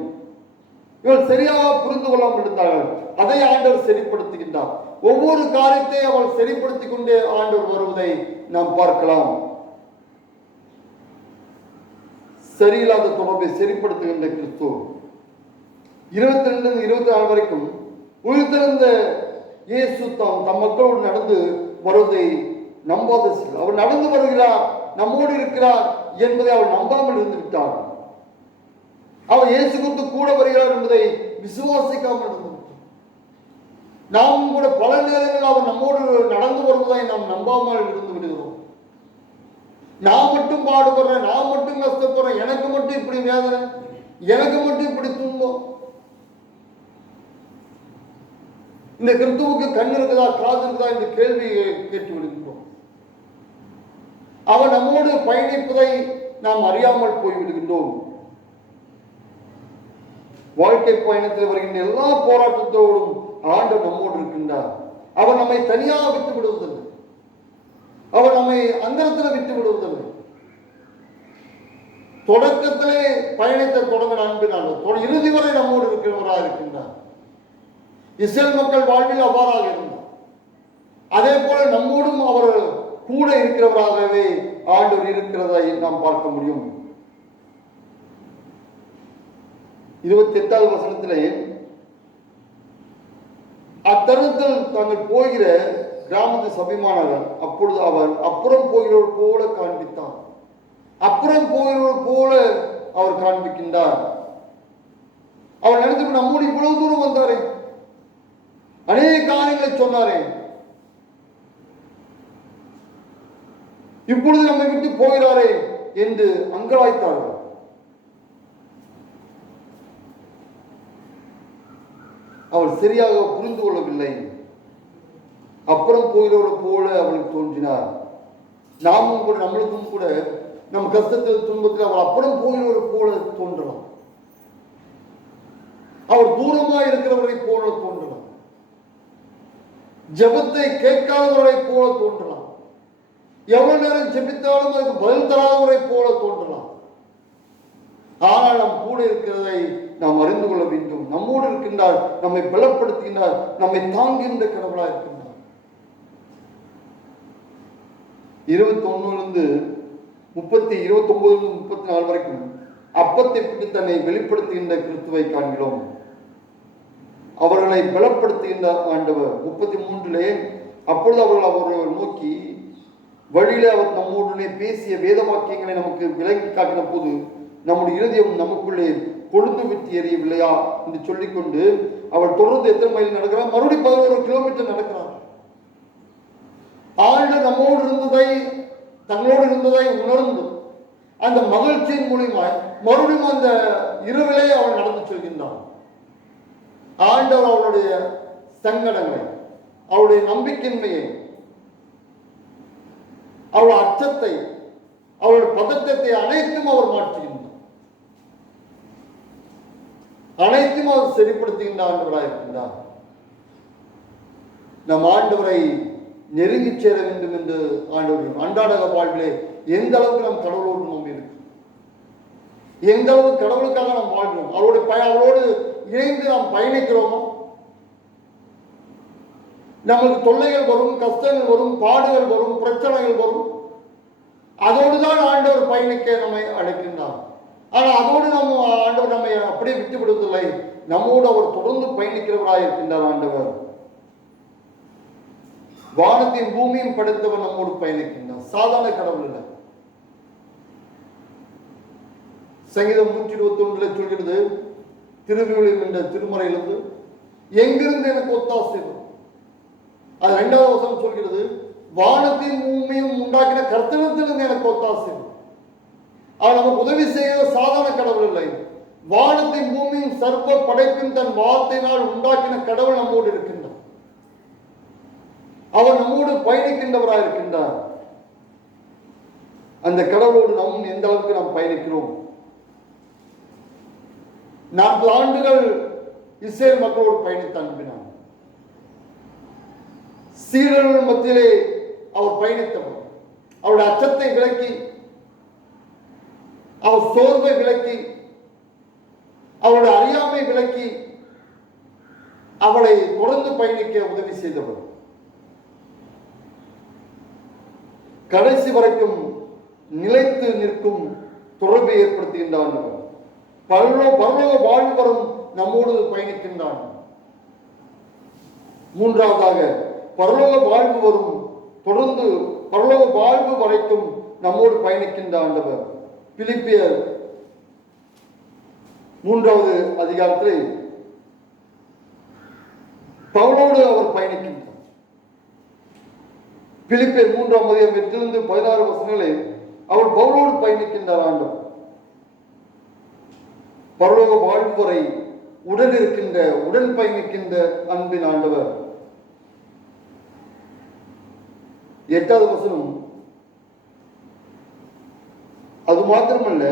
இவள் சரியாக புரிந்து கொள்ளாமல் இருந்தார்கள். அதை ஆண்டவர் சரிப்படுத்துகின்றார். ஒவ்வொரு காரியத்தை அவள் சரிப்படுத்திக் கொண்டே ஆண்டவர் வருவதை நாம் பார்க்கலாம். சரியில்லாத தொடர்பை சரிப்படுத்துகின்ற கிறிஸ்து 22 24 வரைக்கும் உயிர்த்தெழுந்த இயேசு தம் மக்களோடு நடந்து வருவதை நம்பாத சிலர், அவர் நடந்து வருகிறார், நம்மோடு இருக்கிறார் என்பதை அவள் நம்பாமல் இருந்து விட்டார். அவர் இயேசு கிறிஸ்து கூட வருகிறார் என்பதை விசுவாசிக்காமல் இருந்து விட்டார். நாம் கூட பல நேரங்களில் அவர் நம்மோடு நடந்து வருவதை நாம் நம்பாமல் இருந்து விடுகிறோம். நான் மட்டும் பாடுபடுறேன், நான் மட்டும் கஷ்டப்படுறேன், எனக்கு மட்டும் இப்படி வேதனை, எனக்கு மட்டும் இப்படி துன்பம். இந்த கிறிஸ்துவுக்கு கண் இருக்குதா, காது இருக்குதா என்ற கேள்வியை கேட்டு விடுகின்றோம். அவர் நம்மோடு பயணிப்பதை நாம் அறியாமல் போய்விடுகின்றோம். வாழ்க்கை பயணத்தில் வருகின்ற எல்லா போராட்டத்தோடும் ஆண்டவர் நம்மோடு இருக்கின்றார். அவர் நம்மை தனியாக விட்டு விடுவதில்லை, அவர் நம்மை அந்தரத்தில் விட்டு விடுவதில்லை. தொடக்கத்திலே பயணத்தை தொடங்க அன்பினால் இறுதி வரை நம்மோடு இருக்கிறவராக இருக்கின்றார். இஸ்ரேல் மக்கள் வாழ்வில் அவ்வாறாக இருந்தார். அதே போல நம்மோடும் அவர் கூட இருக்கிறவராகவே ஆண்டவர் இருக்கிறதை நாம் பார்க்க முடியும். 28வது வசனத்திலே அத்தருணத்தில் தாங்கள் போகிற கிராமத்து சபிமானவர் அப்பொழுது அவர் அப்புறம் போகிறவர் போல காண்பித்தார். அப்புறம் போகிறவர் போல அவர் காண்பிக்கின்றார். அவர் நினைத்து நம்மோடு இவ்வளவு தூரம் வந்தாரே, அநேக காரியங்களை சொன்னாரே, இப்பொழுது நம்மை விட்டு போகிறாரே என்று அங்கலாய்த்தார்கள். அவள் சரியாக புரிந்து கொள்ளவில்லை. அப்புறம் போகிறவரை போல அவளுக்கு தோன்றினார். நாமும் கூட நம்மளுக்கும் கூட நம் கஷ்டத்தில் துன்பத்தில் அவர் அப்புறம் போகிறவர் போல தோன்றலாம். அவர் தூரமா இருக்கிறவரை போல தோன்றலாம். ஜெபத்தை கேட்காதவரை போல தோன்றலாம். எவ்வளவு நேரம் ஜெபித்தாலும் அதுக்கு பதில் தராதவரை போல தோன்றலாம். ஆனால் நம் கூட இருக்கிறதை நாம் அறிந்து கொள்ள வேண்டும். நம்மோடு இருக்கின்றார், நம்மை பலப்படுத்துகின்றார், நம்மை தாங்குகின்ற கடவுளாக இருக்கின்றார். 21 29 34 வரைக்கும் அப்பத்தை பற்றி தன்னை வெளிப்படுத்துகின்ற கிறிஸ்துவை காண்கிறோம். அவர்களை பலப்படுத்துகின்ற ஆண்டவர். 33 அப்பொழுது அவர்கள் நோக்கி வழியில அவர் நம்முடனே பேசிய வேத வாக்கியங்களை நமக்கு விளக்கி காட்டின போது நம்முடைய இருதயம் நமக்குள்ளே கொழுந்து விட்டு எறியவில்லையா என்று சொல்லிக்கொண்டு அவர் தொடர்ந்து எத்தனை மைல் நடக்கிறார்? மறுபடியும் 11 கிலோமீட்டர் நடக்கிறார். ஆண்டவர் நம்மோடு இருந்ததை, தங்களோடு இருந்ததை உணர்ந்து அந்த மகிழ்ச்சியின் மூலியமாய் மறுபடியும் அந்த இரவிலே அவள் நடந்து செல்கின்றான். ஆண்டவர் அவளுடைய சங்கடங்களை, அவளுடைய நம்பிக்கையின்மையை, அவளுடைய அச்சத்தை, அவளுடைய பதட்டத்தை அனைத்தும் அவர் மாற்றுகின்றார். அனைத்தும் அவர் சரிப்படுத்துகின்ற ஆண்டவராக இருக்கின்றார். நம் ஆண்டவரை நெருங்கி சேர வேண்டும் என்று ஆண்டவர் அன்றாட வாழ்விலே எந்த அளவுக்கு நம் கடவுளோடு நாம் இருக்கு, எந்த அளவுக்கு கடவுளுக்காக நாம் வாழ்கிறோம், அவரோடு இணைந்து நாம் பயணிக்கிறோமோ. நமக்கு தொல்லைகள் வரும், கஷ்டங்கள் வரும், பாடுகள் வரும், பிரச்சனைகள் வரும். அதோடு தான் ஆண்டவர் பயணிக்க நம்மை அழைக்கின்றார். ஆனால் அதோடு நம்ம ஆண்டவர் நம்மை அப்படியே விட்டு விடுவதில்லை. நம்மோடு அவர் தொடர்ந்து பயணிக்கிறவராக இருக்கின்றார் ஆண்டவர். வானத்தையும் பூமியும் படைத்தவர் நம்மோடு பயணிக்கின்றார். சாதாரண கடவுள் இல்லை. சங்கீதம் 121 சொல்கிறது, திருவிழியம் என்ற திருமறையிலிருந்து எங்கிருந்து எனக்கு ஒத்தாசை வரும். அது 2வது வசனம் சொல்கிறது, வானத்தையும் பூமியும் உண்டாக்கின கர்த்தரிடத்திலிருந்து எனக்கு ஒத்தாசை வரும். அவர் நமக்கு உதவி செய்ய சாதாரண கடவுள் இல்லை. வானத்தையும் பூமியும் சர்வ படைப்பின் தன் வார்த்தையினால் உண்டாக்கின கடவுள் நம்மோடு இருக்கின்றார். அவர் நம்மோடு பயணிக்கின்றவராக இருக்கின்றார். அந்த கடவுளோடு நாம் எந்த அளவுக்கு நாம் பயணிக்கிறோம்? 40 ஆண்டுகள் இஸ்ரேல் மக்களோடு பயணித்து அனுப்பினார். சீடர்கள் மத்தியிலே அவர் பயணித்தவர். அவருடைய அச்சத்தை விலக்கி, அவர் சோர்வை விலக்கி, அவருடைய அறியாமை விலக்கி அவளை தொடர்ந்து பயணிக்க உதவி செய்தவர். கடைசி வரைக்கும் நிலைத்து நிற்கும் தொடர்பை ஏற்படுத்துகின்றான். பரலோக வாழ்வு வரும் நம்மோடு பயணிக்கின்றான். 3வதாக பரலோக வாழ்வு வரும், தொடர்ந்து பரலோக வாழ்வு வரைக்கும் நம்மோடு பயணிக்கின்ற ஆண்டவர். பிலிப்பியர் 3வது அதிகாரத்தில் பவுலோடு அவர் பயணிக்கின்றார். பிலிப்பியர் 3ஆம் அதிகாரம் 8 16 வசனங்களில் அவர் பவுலோடு பயணிக்கின்றார் ஆண்டவர். பரலோக வாழ்வு வரை உடன் பயணிக்கின்ற அன்பின் ஆண்டவர். 8வது வசனம், அது மாத்திரமல்ல,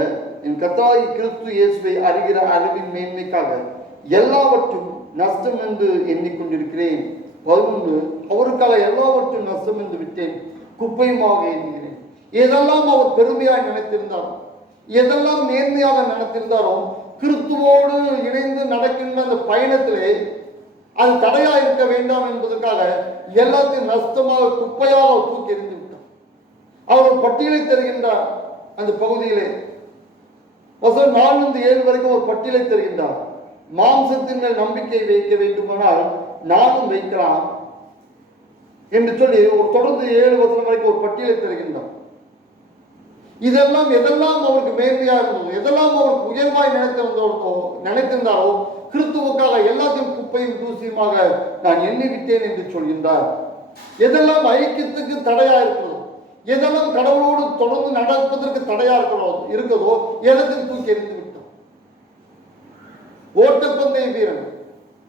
என் கர்த்தராகிய கிறிஸ்து இயேசுவை அறிகிற அறிவின் மேன்மைக்காக எல்லாவற்றும் நஷ்டம் என்று எண்ணிக்கொண்டிருக்கிறேன். 11, அவருக்காக எல்லாவற்றும் நஷ்டம் என்று விட்டேன், குப்பையுமாக எண்ணுகிறேன். எதெல்லாம் அவர் பெருமையாய் நினைத்திருந்தாரோ, எதெல்லாம் நேர்மையாக நினைத்திருந்தாரோ, கிறிஸ்துவோடு இணைந்து நடக்கின்ற அந்த பயணத்திலே அது தடையா இருக்க வேண்டாம் என்பதற்காக எல்லாத்தையும் நஷ்டமாக குப்பையாக தூக்கி எறிந்து விட்டார். அவர் பட்டியலை தருகின்றார். அந்த பகுதியிலே வசனம் 4-7 வரைக்கும் ஒரு பட்டியலை தருகின்றார். மாம்சத்தின் மேல் நம்பிக்கை வைக்க வேண்டுமானால் நானும் வைக்கலாம் என்று சொல்லி ஒரு தொடர்ந்து 7 வசனம் வரைக்கும் ஒரு பட்டியலை தருகின்றார். இதெல்லாம் எதெல்லாம் அவருக்கு மேன்மையா இருந்ததோ, எதெல்லாம் அவருக்கு உயர்வாய் நினைத்திருந்தாரோ, கிறிஸ்துவுக்காக எல்லாத்தையும் குப்பையும் தூசியுமாக நான் எண்ணிவிட்டேன் என்று சொல்கின்றார். எதெல்லாம் ஐக்கியத்துக்கு தடையா இருக்கிறதோ, எதெல்லாம் கடவுளோடு தொடர்ந்து நடப்பதற்கு தடையா இருக்கிறதோ எல்லாத்தையும் தூக்கி எறிந்து விட்டோம். ஓட்டப்பந்தய வீரன்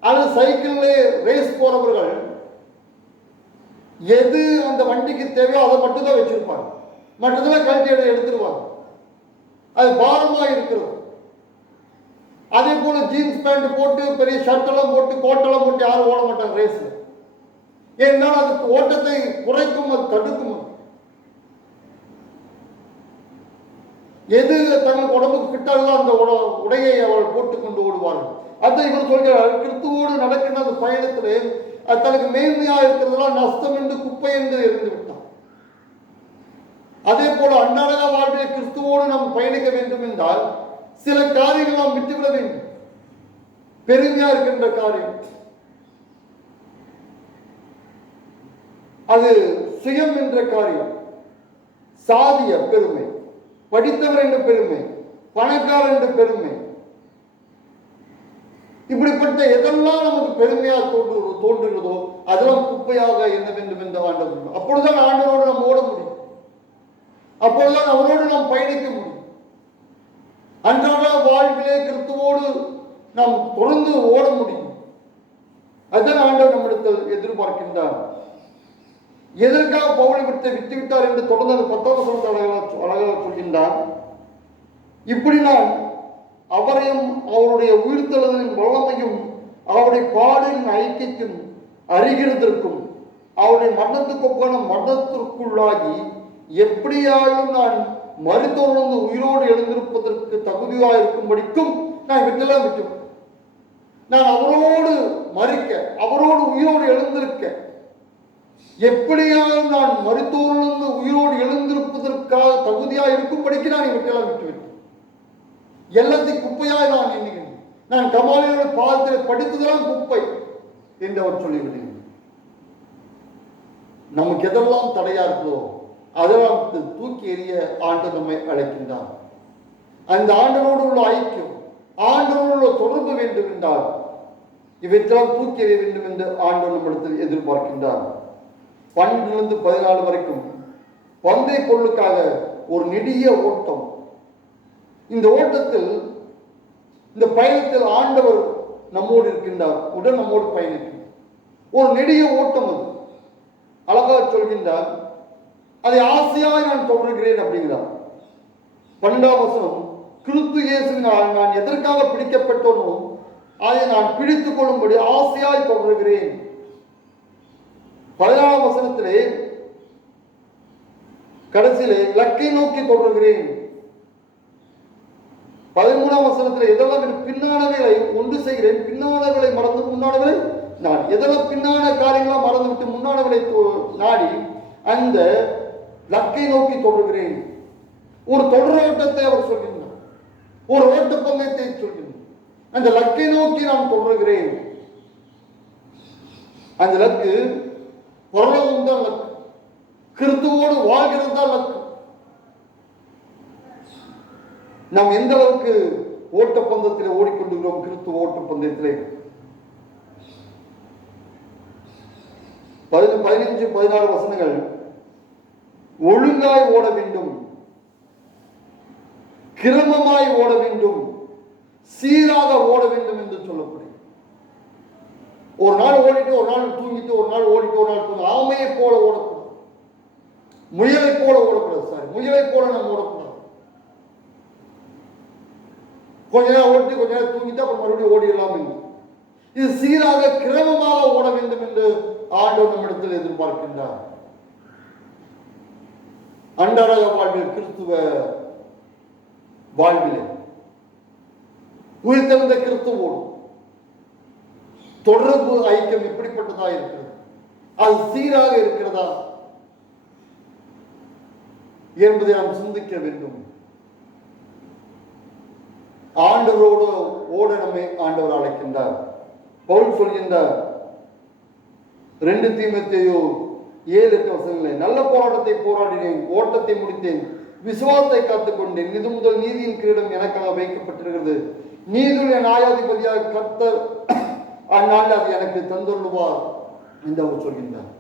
அல்லது சைக்கிள்லே ரேஸ் போறவர்கள் எது அந்த வண்டிக்கு தேவையோ அதை மட்டும்தான் வச்சிருப்பாங்க, மற்றதெல்லாம் கழட்டி எடுத்துருவாங்க. அது பாரமாக இருக்கிறது. அதே போல ஜீன்ஸ் பேண்ட் போட்டு பெரிய ஷர்ட் எல்லாம் போட்டு கோட்டெல்லாம் போட்டு யாரும் ஓட மாட்டாங்க ரேஸ்ல. ஏன்னால் அது ஓட்டத்தை குறைக்கும், அது தடுக்கும். எது தங்கள் உடம்புக்கு ஃபிட்டாக அந்த உடையை அவள் போட்டுக்கொண்டு ஓடுவார்கள். அதை இவர் சொல்கிறார், கிறிஸ்துவோடு நடக்கின்ற அந்த பயணத்திலே தனக்கு மேன்மையா இருக்கிறதெல்லாம் நஷ்டம் என்று குப்பை என்று இருந்து விட்டான். அதே போல அன்றாட வாழ்வில் கிறிஸ்துவோடு நாம் பயணிக்க வேண்டும் என்றால் சில காரியங்கள் நாம் விட்டுவிட வேண்டும். பெருமையா இருக்கின்ற காரியம், அது சுயம் என்ற காரியம், சாதிய பெருமை, படித்தவர் என்ற பெருமை, பணக்காரர் என்ற பெருமை, இப்படிப்பட்ட எதெல்லாம் நமக்கு பெருமையாக தோன்றுகிறதோ அதெல்லாம் குப்பையாக எண்ண வேண்டும் என்று ஆண்டவர். அப்பொழுதுதான் ஆண்டவரோடு நாம் ஓட முடியும், அப்பொழுதுதான் அவரோடு நாம் பயணிக்க முடியும். அன்றாட வாழ்விலே கிறிஸ்துவோடு நாம் தொடர்ந்து ஓட முடியும். அதுதான் ஆண்டவர் நம்மிடத்தில் எதிர்பார்க்கின்றார். எதற்காக பவுலை விட்டுவிட்டார் என்று தொடர்ந்து அந்த 10ஆம் வசனத்தை அழகாக சொல்கின்றார். இப்படி நான் அவரையும் அவருடைய உயிர்த்தெழுதலின் வல்லமையும் அவருடைய பாடலின் ஐக்கியத்தையும் அறிகிறதற்கும் அவருடைய மரணத்துக்கு ஒப்பான மரணத்திற்குள்ளாகி எப்படியாலும் நான் மருத்துவர்ந்து உயிரோடு எழுந்திருப்பதற்கு தகுதியாக இருக்கும்படிக்கும் நான் விட்டெல்லாம் விட்டு நான் அவரோடு மறிக்க, அவரோடு உயிரோடு எழுந்திருக்க, எப்படியாலும் நான் மருத்துவர்ந்து உயிரோடு எழுந்திருப்பதற்காக தகுதியாக இருக்கும்படிக்கு நான் விட்டெல்லாம் விட்டுவிட்டேன். எல்லாத்தையும் குப்பையாக நான் எண்ணுகிறேன். நான் கமாலியோட பாதத்தில் படித்ததெல்லாம் குப்பை என்று அவர் சொல்லிவிட்டேன். நமக்கு எதெல்லாம் தடையா இருக்கோ அதெல்லாம் தூக்கி எறிய ஆண்டவர் நம்மை அழைக்கின்றார். அந்த ஆண்டவரோடு உள்ள ஐக்கியம், ஆண்டவரோடு உள்ள தொடர்பு வேண்டும் என்றால் இவற்றெல்லாம் தூக்கி எறிய வேண்டும் என்று ஆண்டவர் நம்மிடத்தில் எதிர்பார்க்கின்றார். 12 14 வரைக்கும் பந்தய பொருளுக்காக ஒரு நெடிய ஓட்டம். இந்த ஓட்டத்தில், இந்த பயணத்தில் ஆண்டவர் நம்மோடு இருக்கின்றார், உடன் நம்மோடு பயணிக்கின்றார். ஒரு நெடிய ஓட்டம் அது. அழகாக சொல்கின்றார், அதை ஆசையாய் நான் தொடர்கிறேன் அப்படிங்கிறார். 12ஆம் வசனம், கிறிஸ்து இயேசுவினால் நான் எதற்காக பிடிக்கப்பட்டோனோ அதை நான் பிடித்துக் கொள்ளும்படி ஆசையாய் தொடர்கிறேன். 14ஆம் வசனத்திலே கடைசியிலே இலக்கை நோக்கி தொடர்கிறேன். 13ஆம் வசனத்தில் எதெல்லாம் பின்னானவைகளை ஒன்று செய்கிறேன், பின்னானவர்களை மறந்து முன்னானவர்களை நான் எதெல்லாம் பின்னான காரியங்களாம் மறந்துவிட்டு முன்னானவர்களை நாடி அந்த லக்கை நோக்கி தொடர்கிறேன். ஒரு தொடர் ஓட்டத்தை அவர் சொல்கின்றார், ஒரு ஓட்ட பந்தயத்தை சொல்கின்றார். அந்த லக்கை நோக்கி நான் தொடர்கிறேன். அந்த லக்கு பரலோகம் தான் லக்கு, கிறிஸ்துவோடு வாழ்கிறது தான் லக்கு. நாம் எந்த அளவுக்கு ஓட்டப்பந்தத்தில் ஓடிக்கொண்டிருக்கிறோம்? கிறிஸ்துவ ஓட்டப்பந்தயத்திலே 15 16 வசனங்கள், ஒழுங்காய் ஓட வேண்டும், கிரமமாய் ஓட வேண்டும், சீராக ஓட வேண்டும் என்று சொல்லப்படும். ஒரு நாள் ஓடிட்டு ஒரு நாள் தூங்கிட்டு, ஒரு நாள் ஓடிட்டு ஒரு நாள் தூங்கி, ஆமையை போல ஓடக்கூடாது, முயலை போல ஓடக்கூடாது. முயலை போல நம்ம ஓடக்கூடாது. கொஞ்ச நேரம் ஓடி கொஞ்ச நேரம் தூங்கிட்டு அப்புறம் மறுபடியும் ஓடிடலாம் என்று. இது சீராக கிரமமாக ஓட வேண்டும் என்று ஆண்டவர் நம்மிடத்தில் எதிர்பார்க்கின்றார். அன்றாட வாழ்வில், கிறிஸ்துவ வாழ்விலே உயிர்த்தெழுந்த கிறிஸ்துவோடு தொடர்பு ஐக்கியம் எப்படிப்பட்டதா இருக்கிறது? அது சீராக இருக்கிறதா என்பதை நாம் சிந்திக்க வேண்டும். ஆண்டவரோடு ஓட நம்மை ஆண்டவர் அழைக்கின்றார். பவுல் சொல்கின்றார் 2 தீமோத்தேயு 7-8 வசனங்களே, நல்ல போராட்டத்தை போராடினேன், ஓட்டத்தை முடித்தேன், விசுவாசத்தை காத்துக்கொண்டேன், இது முதல் நீதியின் கிரீடம் எனக்காக வைக்கப்பட்டிருக்கிறது, நீதியுடைய நியாயாதிபதியாக கர்த்தர் அந்நாளில் அது எனக்கு தந்துள்ளுவார் என்று அவர் சொல்கின்றார்.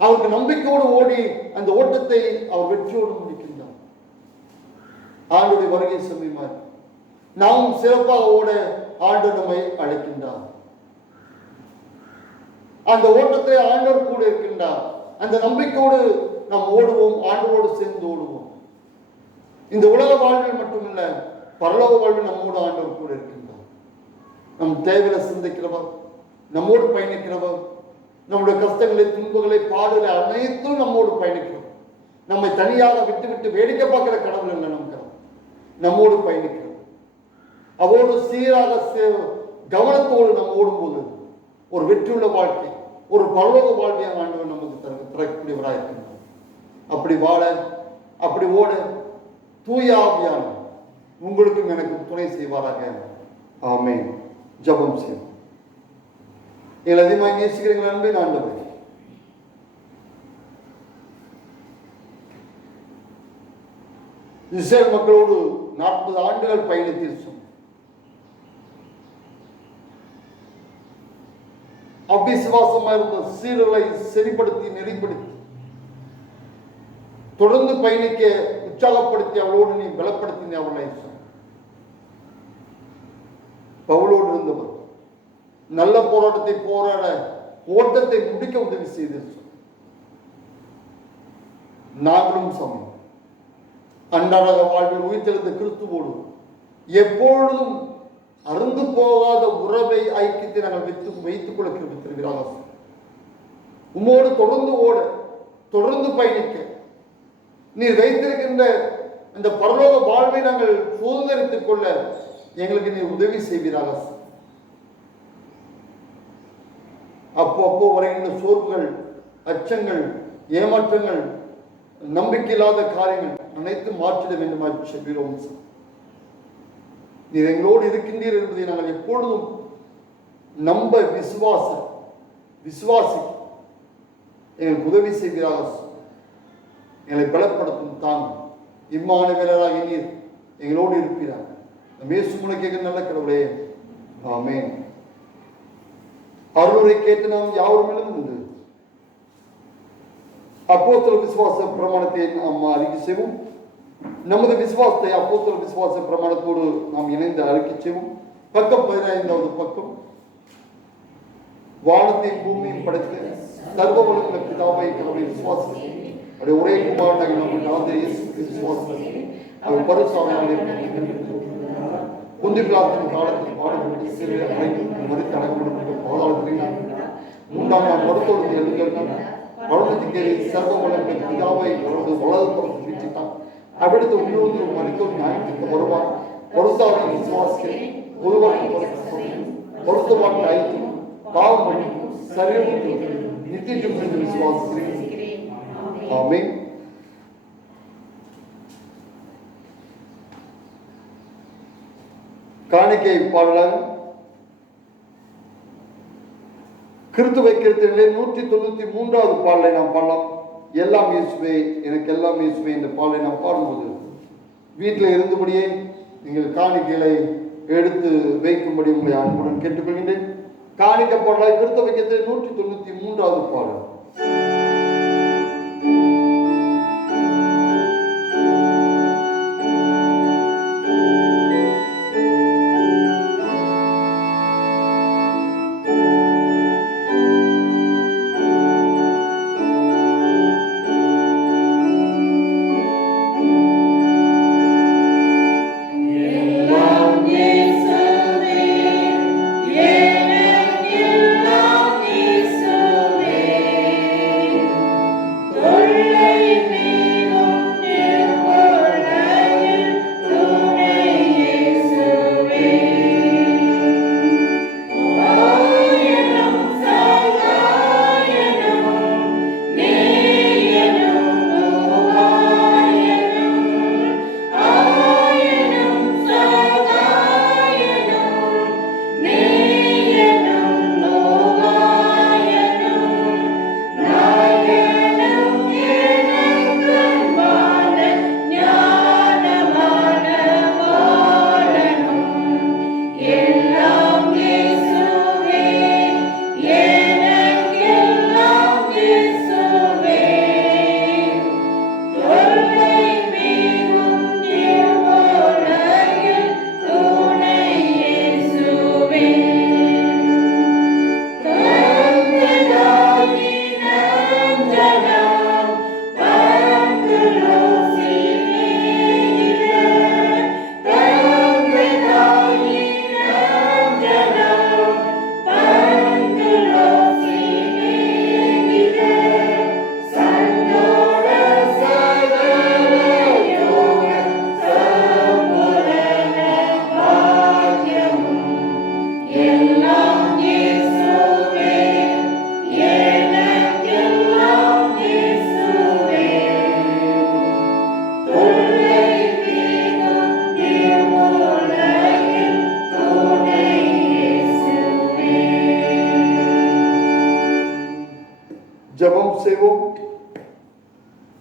அவருக்கு நம்பிக்கையோடு ஓடி அந்த ஓட்டத்தை அவர் வெற்றியோடு முடிக்கின்றார். ஆண்டவருடைய வருகை சமயமாக நாம் சிறப்பாக ஓட ஆண்டவர் நம்மை அழைக்கின்றார். அந்த ஓட்டத்தை ஆண்டவர் கூட இருக்கின்றார். அந்த நம்பிக்கையோடு நாம் ஓடுவோம், ஆண்டவரோடு சேர்ந்து ஓடுவோம். இந்த உலக வாழ்வில் மட்டுமில்ல, பரலோக வாழ்வில் நம்மோடு ஆண்டவர் கூட இருக்கின்றார். நம் தேவையை சிந்திக்கிறவர், நம்மோடு பயணிக்கிறவர், நம்முடைய கஷ்டங்களை, துன்பங்களை, பாடுகளை அனைத்தும் நம்மோடு பயணிக்கிறவர். நம்மை தனியாக விட்டு வேடிக்கை பார்க்கிற கடவுள் இல்லை, நம் கடவுள் நம்மோடு பயணிக்கிறவர். அவரோடு சீராக கவனத்தோடு நம்ம ஓடும்போது ஒரு வெற்றியுள்ள வாழ்க்கை, ஒரு பரலோக வாழ்வையை ஆண்டவர் நமக்கு தரக்கூடியவராக இருக்கின்றார். அப்படி வாழ, அப்படி ஓட தூய ஆவியான உங்களுக்கும் எனக்கும் துணை செய்வாராக. ஆமென். ஜெபம் செய்வோம். எங்களை அதிகமாக நேசிக்கிறீர்கள் அன்பே ஆண்டவரே, இஸ்ரேல் மக்களோடு 40 ஆண்டுகள் பயணித்தீர். அவிசுவாசமாக இருந்த சீரலை சரிப்படுத்தி நெறிப்படுத்தி தொடர்ந்து பயணிக்க உற்சாகப்படுத்தி அவளோடு நீ பலப்படுத்தி அவளை பவுலோடு இருந்தவர் நல்ல போராட்டத்தை போராட ஓட்டத்தை முடிக்க உதவி செய்து நாங்களும் சமயம் அன்றாட வாழ்வில் உயிர்த்தெழுந்த கிறிஸ்துவோடு எப்பொழுதும் அருந்து போகாத உறவை ஐக்கியத்தை நாங்கள் வைத்துக் கொள்ள கிருபித்திருக்கிறார். உம்மோடு தொடர்ந்து ஓட, தொடர்ந்து பயணிக்க நீர் வைத்திருக்கின்ற இந்த பரலோக வாழ்வை நாங்கள் சுதந்திரித்துக் கொள்ள எங்களுக்கு நீர் உதவி செய்வீராக. அப்போ வருகின்ற சோர்வுகள், அச்சங்கள், ஏமாற்றங்கள், நம்பிக்கையில்லாத காரியங்கள் அனைத்தும் மாற்றிட வேண்டுமா செல்கிறோம். நீர் எங்களோடு இருக்கின்றீர் என்பதை நாங்கள் எப்பொழுதும் நம்ப விசுவாசி எங்களுக்கு உதவி செய்கிறார். எங்களை பலப்படுத்தும் தாங்க இம்மானுவேலராகிய நீர் எங்களோடு இருப்பீரார். இயேசு மூலமாக நல்ல கடவுளே, ஆமென். அருளுரை கேட்டு நாம் யாவரும் உண்டு. அப்போஸ்தலர் விசுவாச பிரமாணத்தை நாம் அறிக்கை செய்வோம். நமது விசுவாசத்தை அப்போஸ்தலர் விசுவாச பிரமாணத்தோடு நாம் இணைந்து அறிக்கை செய்வோம். பக்கம் 15வது பக்கம். வானத்தை பூமியும் படைத்து சர்வ வல்லமையுள்ள பிதாவை கடவுளை விசுவாசி அவருடைய ஒரே குமாரனாகிய நம்முடைய ஆண்டவர் இயேசு கிறிஸ்து விசுவாசி அவர் பரிசுத்தாவியாலே புந்தி பிலாத்தின் காலத்தில் பாடுபட்டு சிறிய மறித்து அடக்கப்பட்டு பாதாளத்தில் 3ஆம் நாள் மருத்துவத்தை எழுதினார். பரலோகத்திற்கேறி சர்வ வல்லமையுள்ள பிதாவை அவரது வலது புறத்தில் வீற்றிட்டார். அவிடுத்து உள்ளூர் மருத்துவ நியாயத்திற்கு வருவார். பரிசுத்தாவின் விசுவாசிக்கிறேன். பொருத்தமான ஐக்கியம் பாவம் பண்ணி சரீரமும் நித்தியம் என்று விசுவாசிக்கிறேன். ஆமென். காணிக்கை பாடலாக கிறிஸ்துவை கீர்த்தனையிலே 193வது பாடலை நாம் பாடலாம். எல்லாம் இயேசுவே, எனக்கு எல்லாம் இயேசுவே என்ற பாடலை நாம் பாடும்போது வீட்டில் இருந்தபடியே நீங்கள் காணிக்கைகளை எடுத்து வைக்கும்படி உங்களை அன்புடன் கேட்டுக்கொள்கின்றேன். காணிக்கை பாடலாய் கிறிஸ்துவை கீர்த்தனை 193வது பாடல். Yeah.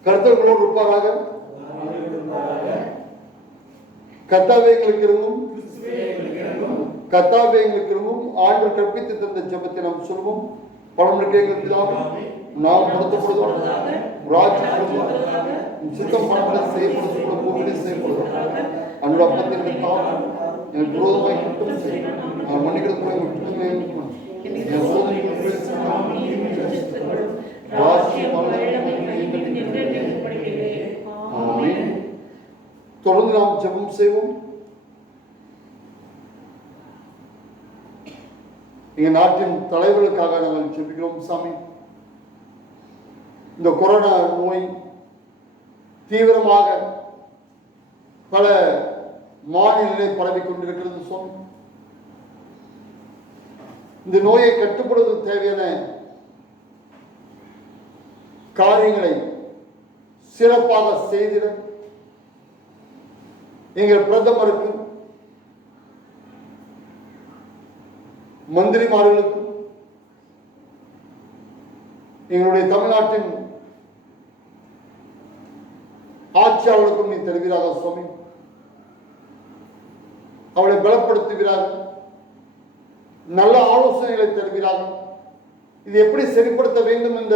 கர்த்தர்களோடு இருப்பாராக. கர்த்தாவே எங்களுக்கு இறங்கும், கர்த்தாவே எங்களுக்கு இறங்கும். ஆண்டவர் கற்பித்து தந்த ஜெபத்தை நாம் சொல்வோம். பரமனுக்கு எங்கள் பிதாவே, நாம் நடத்தப்படுவதாக ராஜ்யம் சித்தம் பண்ண செய்யப்படுவதோடு பூமியிலே செய்யப்படுவதாக அன்று அப்பத்தின் எனக்கு விரோதமாய் குற்றம் செய்யும் நான் மன்னிக்கிறது போய் தொடர்ந்து நாம் ஜெபம் செய்வோம். எங்க நாட்டின் தலைவர்களுக்காக நாங்கள் ஜெபிக்கிறோம். சாமி, இந்த கொரோனா நோய் தீவிரமாக பல மாநிலங்களில் பரவி கொண்டிருக்கிறது. சுவாமி, இந்த நோயை கட்டுப்படுவதற்கு தேவையான காரியங்களை சிறப்பாக செய்திட எங்கள் பிரதமருக்கு, மந்திரிமார்களுக்கு, எங்களுடைய தமிழ்நாட்டின் ஆட்சியாளர்களுக்கும் நீ தருவீராக. சுவாமி, அவளை பலப்படுத்துகிறார்கள், நல்ல ஆலோசனைகளை தருகிறார்கள். இது எப்படி சரிப்படுத்த வேண்டும் என்ற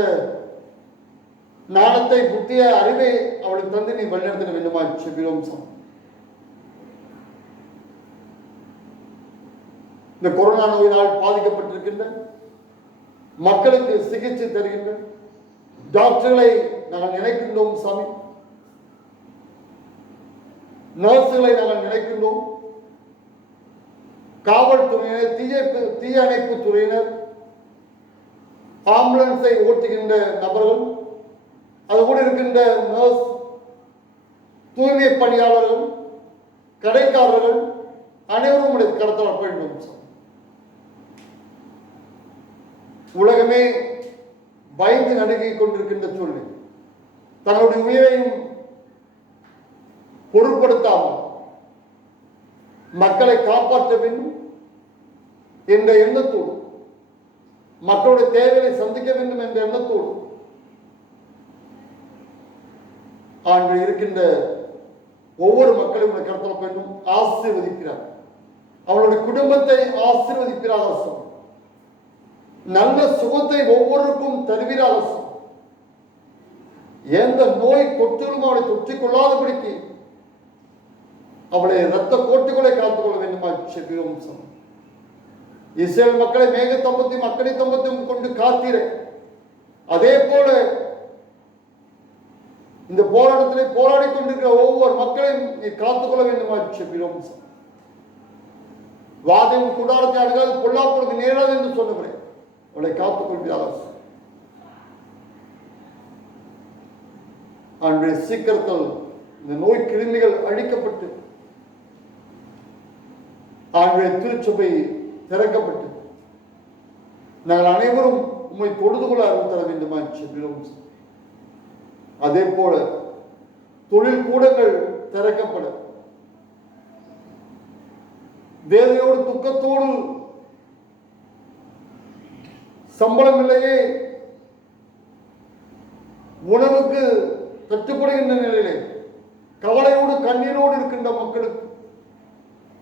ஞானத்தை, புத்திய அறிவை அவளுக்கு தந்து நீ வழிநடத்த வேண்டுமா செபிரோம். சாமி, இந்த கொரோனா நோயினால் பாதிக்கப்பட்டிருக்கின்ற மக்களுக்கு சிகிச்சை தருகின்ற டாக்டர்களை நாங்கள் நினைக்கின்றோம். சாமி, நர்சுகளை நாங்கள் நினைக்கின்றோம். காவல்துறையினர், தீயணைப்பு துறையினர், ஆம்புலன்ஸை ஓட்டுகின்ற நபர்கள், அது கூட இருக்கின்ற நர்ஸ், தூய்மை பணியாளர்கள், கடைக்காரர்கள் அனைவரும் கடத்தப்பட வேண்டும். உலகமே பயந்து நடுங்கிக் கொண்டிருக்கின்ற சூழ்நிலை தன்னுடைய உயிரையும் பொருட்படுத்தாமல் மக்களை காப்பாற்ற வேண்டும் என்ற எண்ணத்தோடு, மக்களுடைய தேவையை சந்திக்க வேண்டும் என்ற எண்ணத்தோடு அன்று இருக்கின்ற ஒவ்வொரு மக்களையும் கடத்தப்பட வேண்டும். ஆசீர்வதிக்கிறார், அவளுடைய குடும்பத்தை ஆசீர்வதிக்கிறார். நல்ல சுகத்தை ஒவ்வொருக்கும் தருவீராக. எந்த நோய் தொற்றிலும் அவளை தொற்றிக் கொள்ளாதபடிக்கு அவளை இரத்த கோட்டுகளை காத்துக்கொள்ள வேண்டுமா செபிரோம். இஸ்ரேல் மக்களை மேகத்தம்பத்தையும் அக்கடி தம்பத்தையும் கொண்டு காத்தீர, அதே போல இந்த போராட்டத்திலே போராடி கொண்டிருக்கிற ஒவ்வொரு மக்களையும் நீ காத்துக்கொள்ள வேண்டுமா செபிரோம். வாதையும் குடாரத்தை அணுகாது, பொல்லாப்பொழுது நேராது என்று சொன்னவரே, அவளை காத்துக்கொள்கிறார். அன்றைய சீக்கிரத்தில் இந்த நோய் கிருமிகள் அழிக்கப்பட்டு அன்றைய திருச்சபை திறக்கப்பட்டு நாங்கள் அனைவரும் உண்மை தொழுது கொள்ள அருள் தர வேண்டுமா செபிரோம். அதே போல தொழில் கூடங்கள் திறக்கப்பட, வேதையோடு துக்கத்தோடு சம்பளம் இல்லையே, உணவுக்கு தட்டுப்படுகின்ற நிலையிலே கவலையோடு கண்ணீரோடு இருக்கின்ற மக்களுக்கு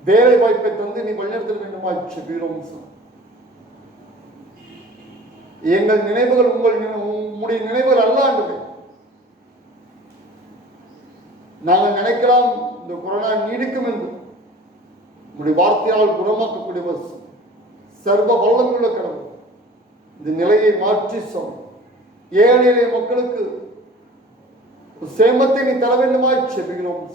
வேலை வாய்ப்பை தந்து நீ வழிநடத்த வேண்டுமா செபிரோம். எங்கள் நினைவுகள் உங்களுடைய நினைவுகள் அல்ல என்பதை நாங்கள் நினைக்கலாம். இந்த கொரோனா நீடிக்கும் என்று உங்களுடைய வார்த்தையால் குணமாக்கக்கூடிய சர்வ வல்லமையுள்ள கடவுள் இந்த நிலையை மாற்றி ஏழை எளிய மக்களுக்கு சேமத்தை நீ தர வேண்டுமா செபிக்கிறோம்.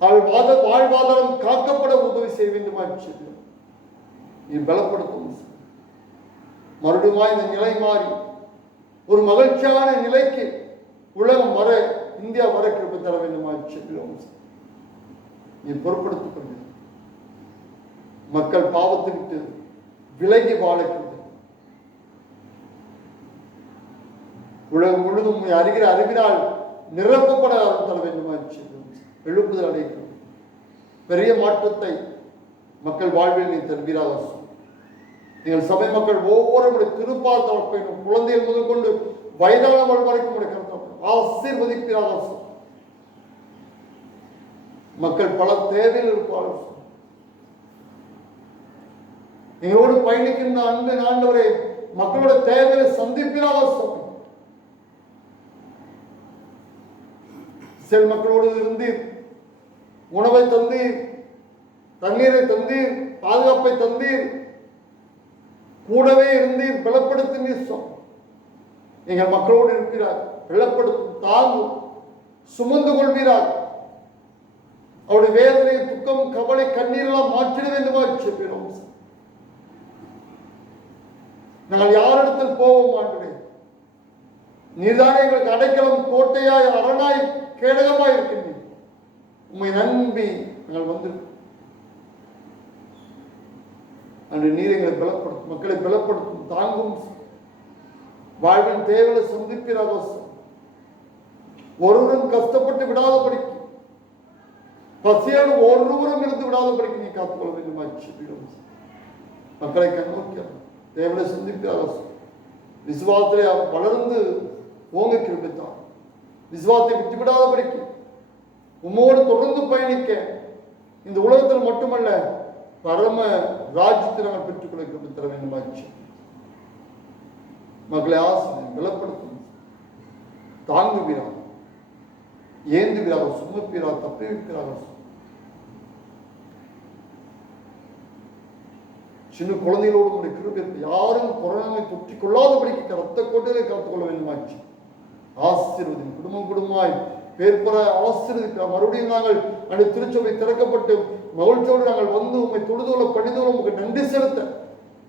வாழ்வாதாரம் காக்கப்பட உதவி செய்ய வேண்டுமா செபிக்கிறோம். நீ பலப்படுத்தும். மறுபடியும் இந்த நிலை மாறி ஒரு மகிழ்ச்சியான நிலைக்கு உலகம் வர, இந்தியா வர கிருபை தர வேண்டுமா செபிக்கிறோம். நீ பொறுப்படுத்திக் கொண்டு மக்கள் பாவத்தை விட்டு விலகி வாழக்கிறது. உலகம் முழுதும் அறிகிற அறிவினால் நிரப்பப்பட தர வேண்டுமா எழுப்புதல் அடைகிறது. பெரிய மாற்றத்தை மக்கள் வாழ்வில் நீ தருவீராக. நீங்கள் சபை மக்கள் ஒவ்வொருடைய திருப்பாத குழந்தைகள் முதல் கொண்டு வயதானவர்கள் வரைக்கும் ஆசீர்வதிப்பீராக. மக்கள் பல தேவையில் இருப்பார்கள். எங்களோடு பயணிக்கின்ற அன்பு ஆண்டவரே, மக்களோட தேவையை சந்திப்பீராக. சில மக்களோடு இருந்தீர், உணவை தந்தீர், தண்ணீரை தந்தீர், பாதுகாப்பை தந்தீர், கூடவே இருந்தீர், பலப்படுத்தினீர். எங்கள் மக்களோடு இருக்கிறார், பலப்படுத்தும், தாங்கும், சுமந்து கொள்வீரார். அவருடைய வேதனை, துக்கம், கவலை, கண்ணீரெல்லாம் மாற்றிட வேண்டுமா செல்கிறோம். நாங்கள் யாரிடத்தில் போவோம் ஆண்டவரே? நீர்தானே எங்களுக்கு அடைக்கலம், கோட்டையாய், அரணாய், கேடகமாய் இருக்கின்றீர். உம்மை நம்பி நாங்கள் வந்து அன்று நீர் எங்களை பலப்படுத்தும், மக்களை பலப்படுத்தும், தாங்கும், வாழ்வின் தேவையை சந்திப்பீராக. ஒருவரும் கஷ்டப்பட்டு விடாதபடிக்கு, பசியோடு ஒருவரும் இருந்து விடாதபடிக்கு நீ காத்துக்கொள்ள வேண்டும். மக்களை கண்ணோக்கிய தேவையை சந்திப்பீராக. விசுவாசத்திலே வளர்ந்து ஓங்க கிருபித்தார். விசுவாசத்தை விட்டுவிடாதபடிக்கு உம்மோடு தொடர்ந்து பயணிக்க இந்த உலகத்தில் மட்டுமல்ல பரம ராஜ்யத்தை நாங்கள் பெற்றுக்கொள்ள கிருபை தர வேண்டுமாச்சு. மக்களை ஆசிரியர் பலப்படுத்தும், தாங்குவீராக, ஏந்துவீராக, சுமப்பீராக, தப்பி வைப்பீராக. சின்ன குழந்தைகளோடு உடைய கிருபை யாரும் கொரோனாவை தொற்றிக் கொள்ளாதபடிக்கு ரத்த கோட்டையிலே காத்துக்கொள்ள வேண்டுமாச்சு. ஆசீர்வதியும், குடும்பம் குடும்பமாய் பேர் பெற ஆசீர்வதிக்கிறார். மறுபடியும் நாங்கள் அந்த திருச்சபை திறக்கப்பட்டு மகிழ்ச்சியோடு நாங்கள் வந்து உண்மை தொழுதோல படிதோல உங்களுக்கு நன்றி செலுத்த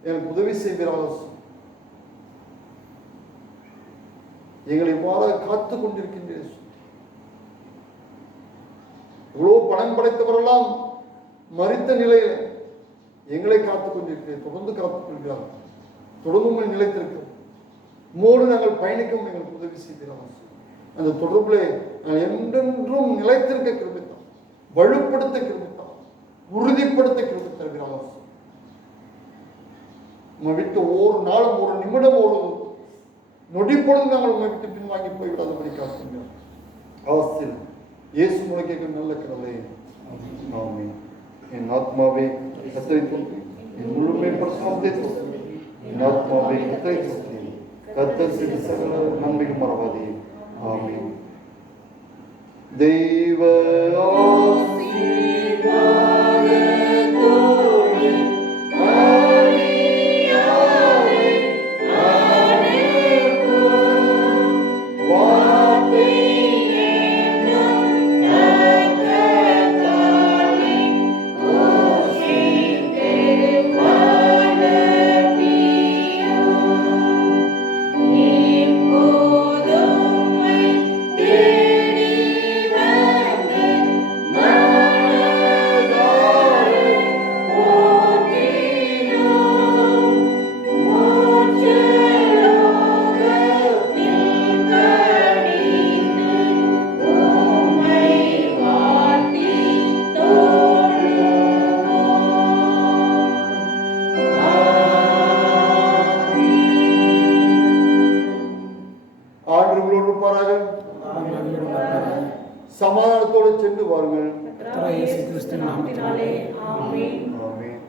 எனக்கு உதவி செய்வீராக. எங்களை இவ்வாறாக காத்து கொண்டிருக்கின்றீர்கள். இவ்வளவு பணம் படைத்தவரெல்லாம் மரித்த நிலையில் எங்களை காத்துக் கொண்டிருக்கிறேன். தொடர்ந்து காத்துக் கொள்கிறார். தொடர்ந்து உண்மை நிலைத்திருக்கிறோம். உம்மோடு நாங்கள் பயணிக்கவும் எங்களுக்கு உதவி செய்கிறார். அந்த தொடர்பிலே நாங்கள் என்றென்றும் நிலைத்திருக்க கிருபித்தார், வலுப்படுத்த கிருபித்தார், உறுதிப்படுத்த கிருபை தருகிறார். உண்மை விட்டு ஒரு நாளும் ஒரு நிமிடம் ஒரு நொடிப்பொழுது நாங்கள் உண்மை விட்டு பின்வாங்கி போய்விடாதபடி காத்துகிறார். அவசியம் இயேசு மூலம் கேட்கும் நல்ல கடவுளே, ஆமென். என் ஆத்மாவே கர்த்தரை துதி, என் முழுமை பிரசனத்தை துதி, என் ஆத்மாவே கர்த்தரை துதி, கர்த்தர் செய்த சகல நன்மைகள் மறவாதே. ஆமென். தெய்வ சமாதானத்தோடு சென்று வாருங்கள். இயேசு கிறிஸ்துவின் நாமத்தினாலே ஆமென். ஆமென்.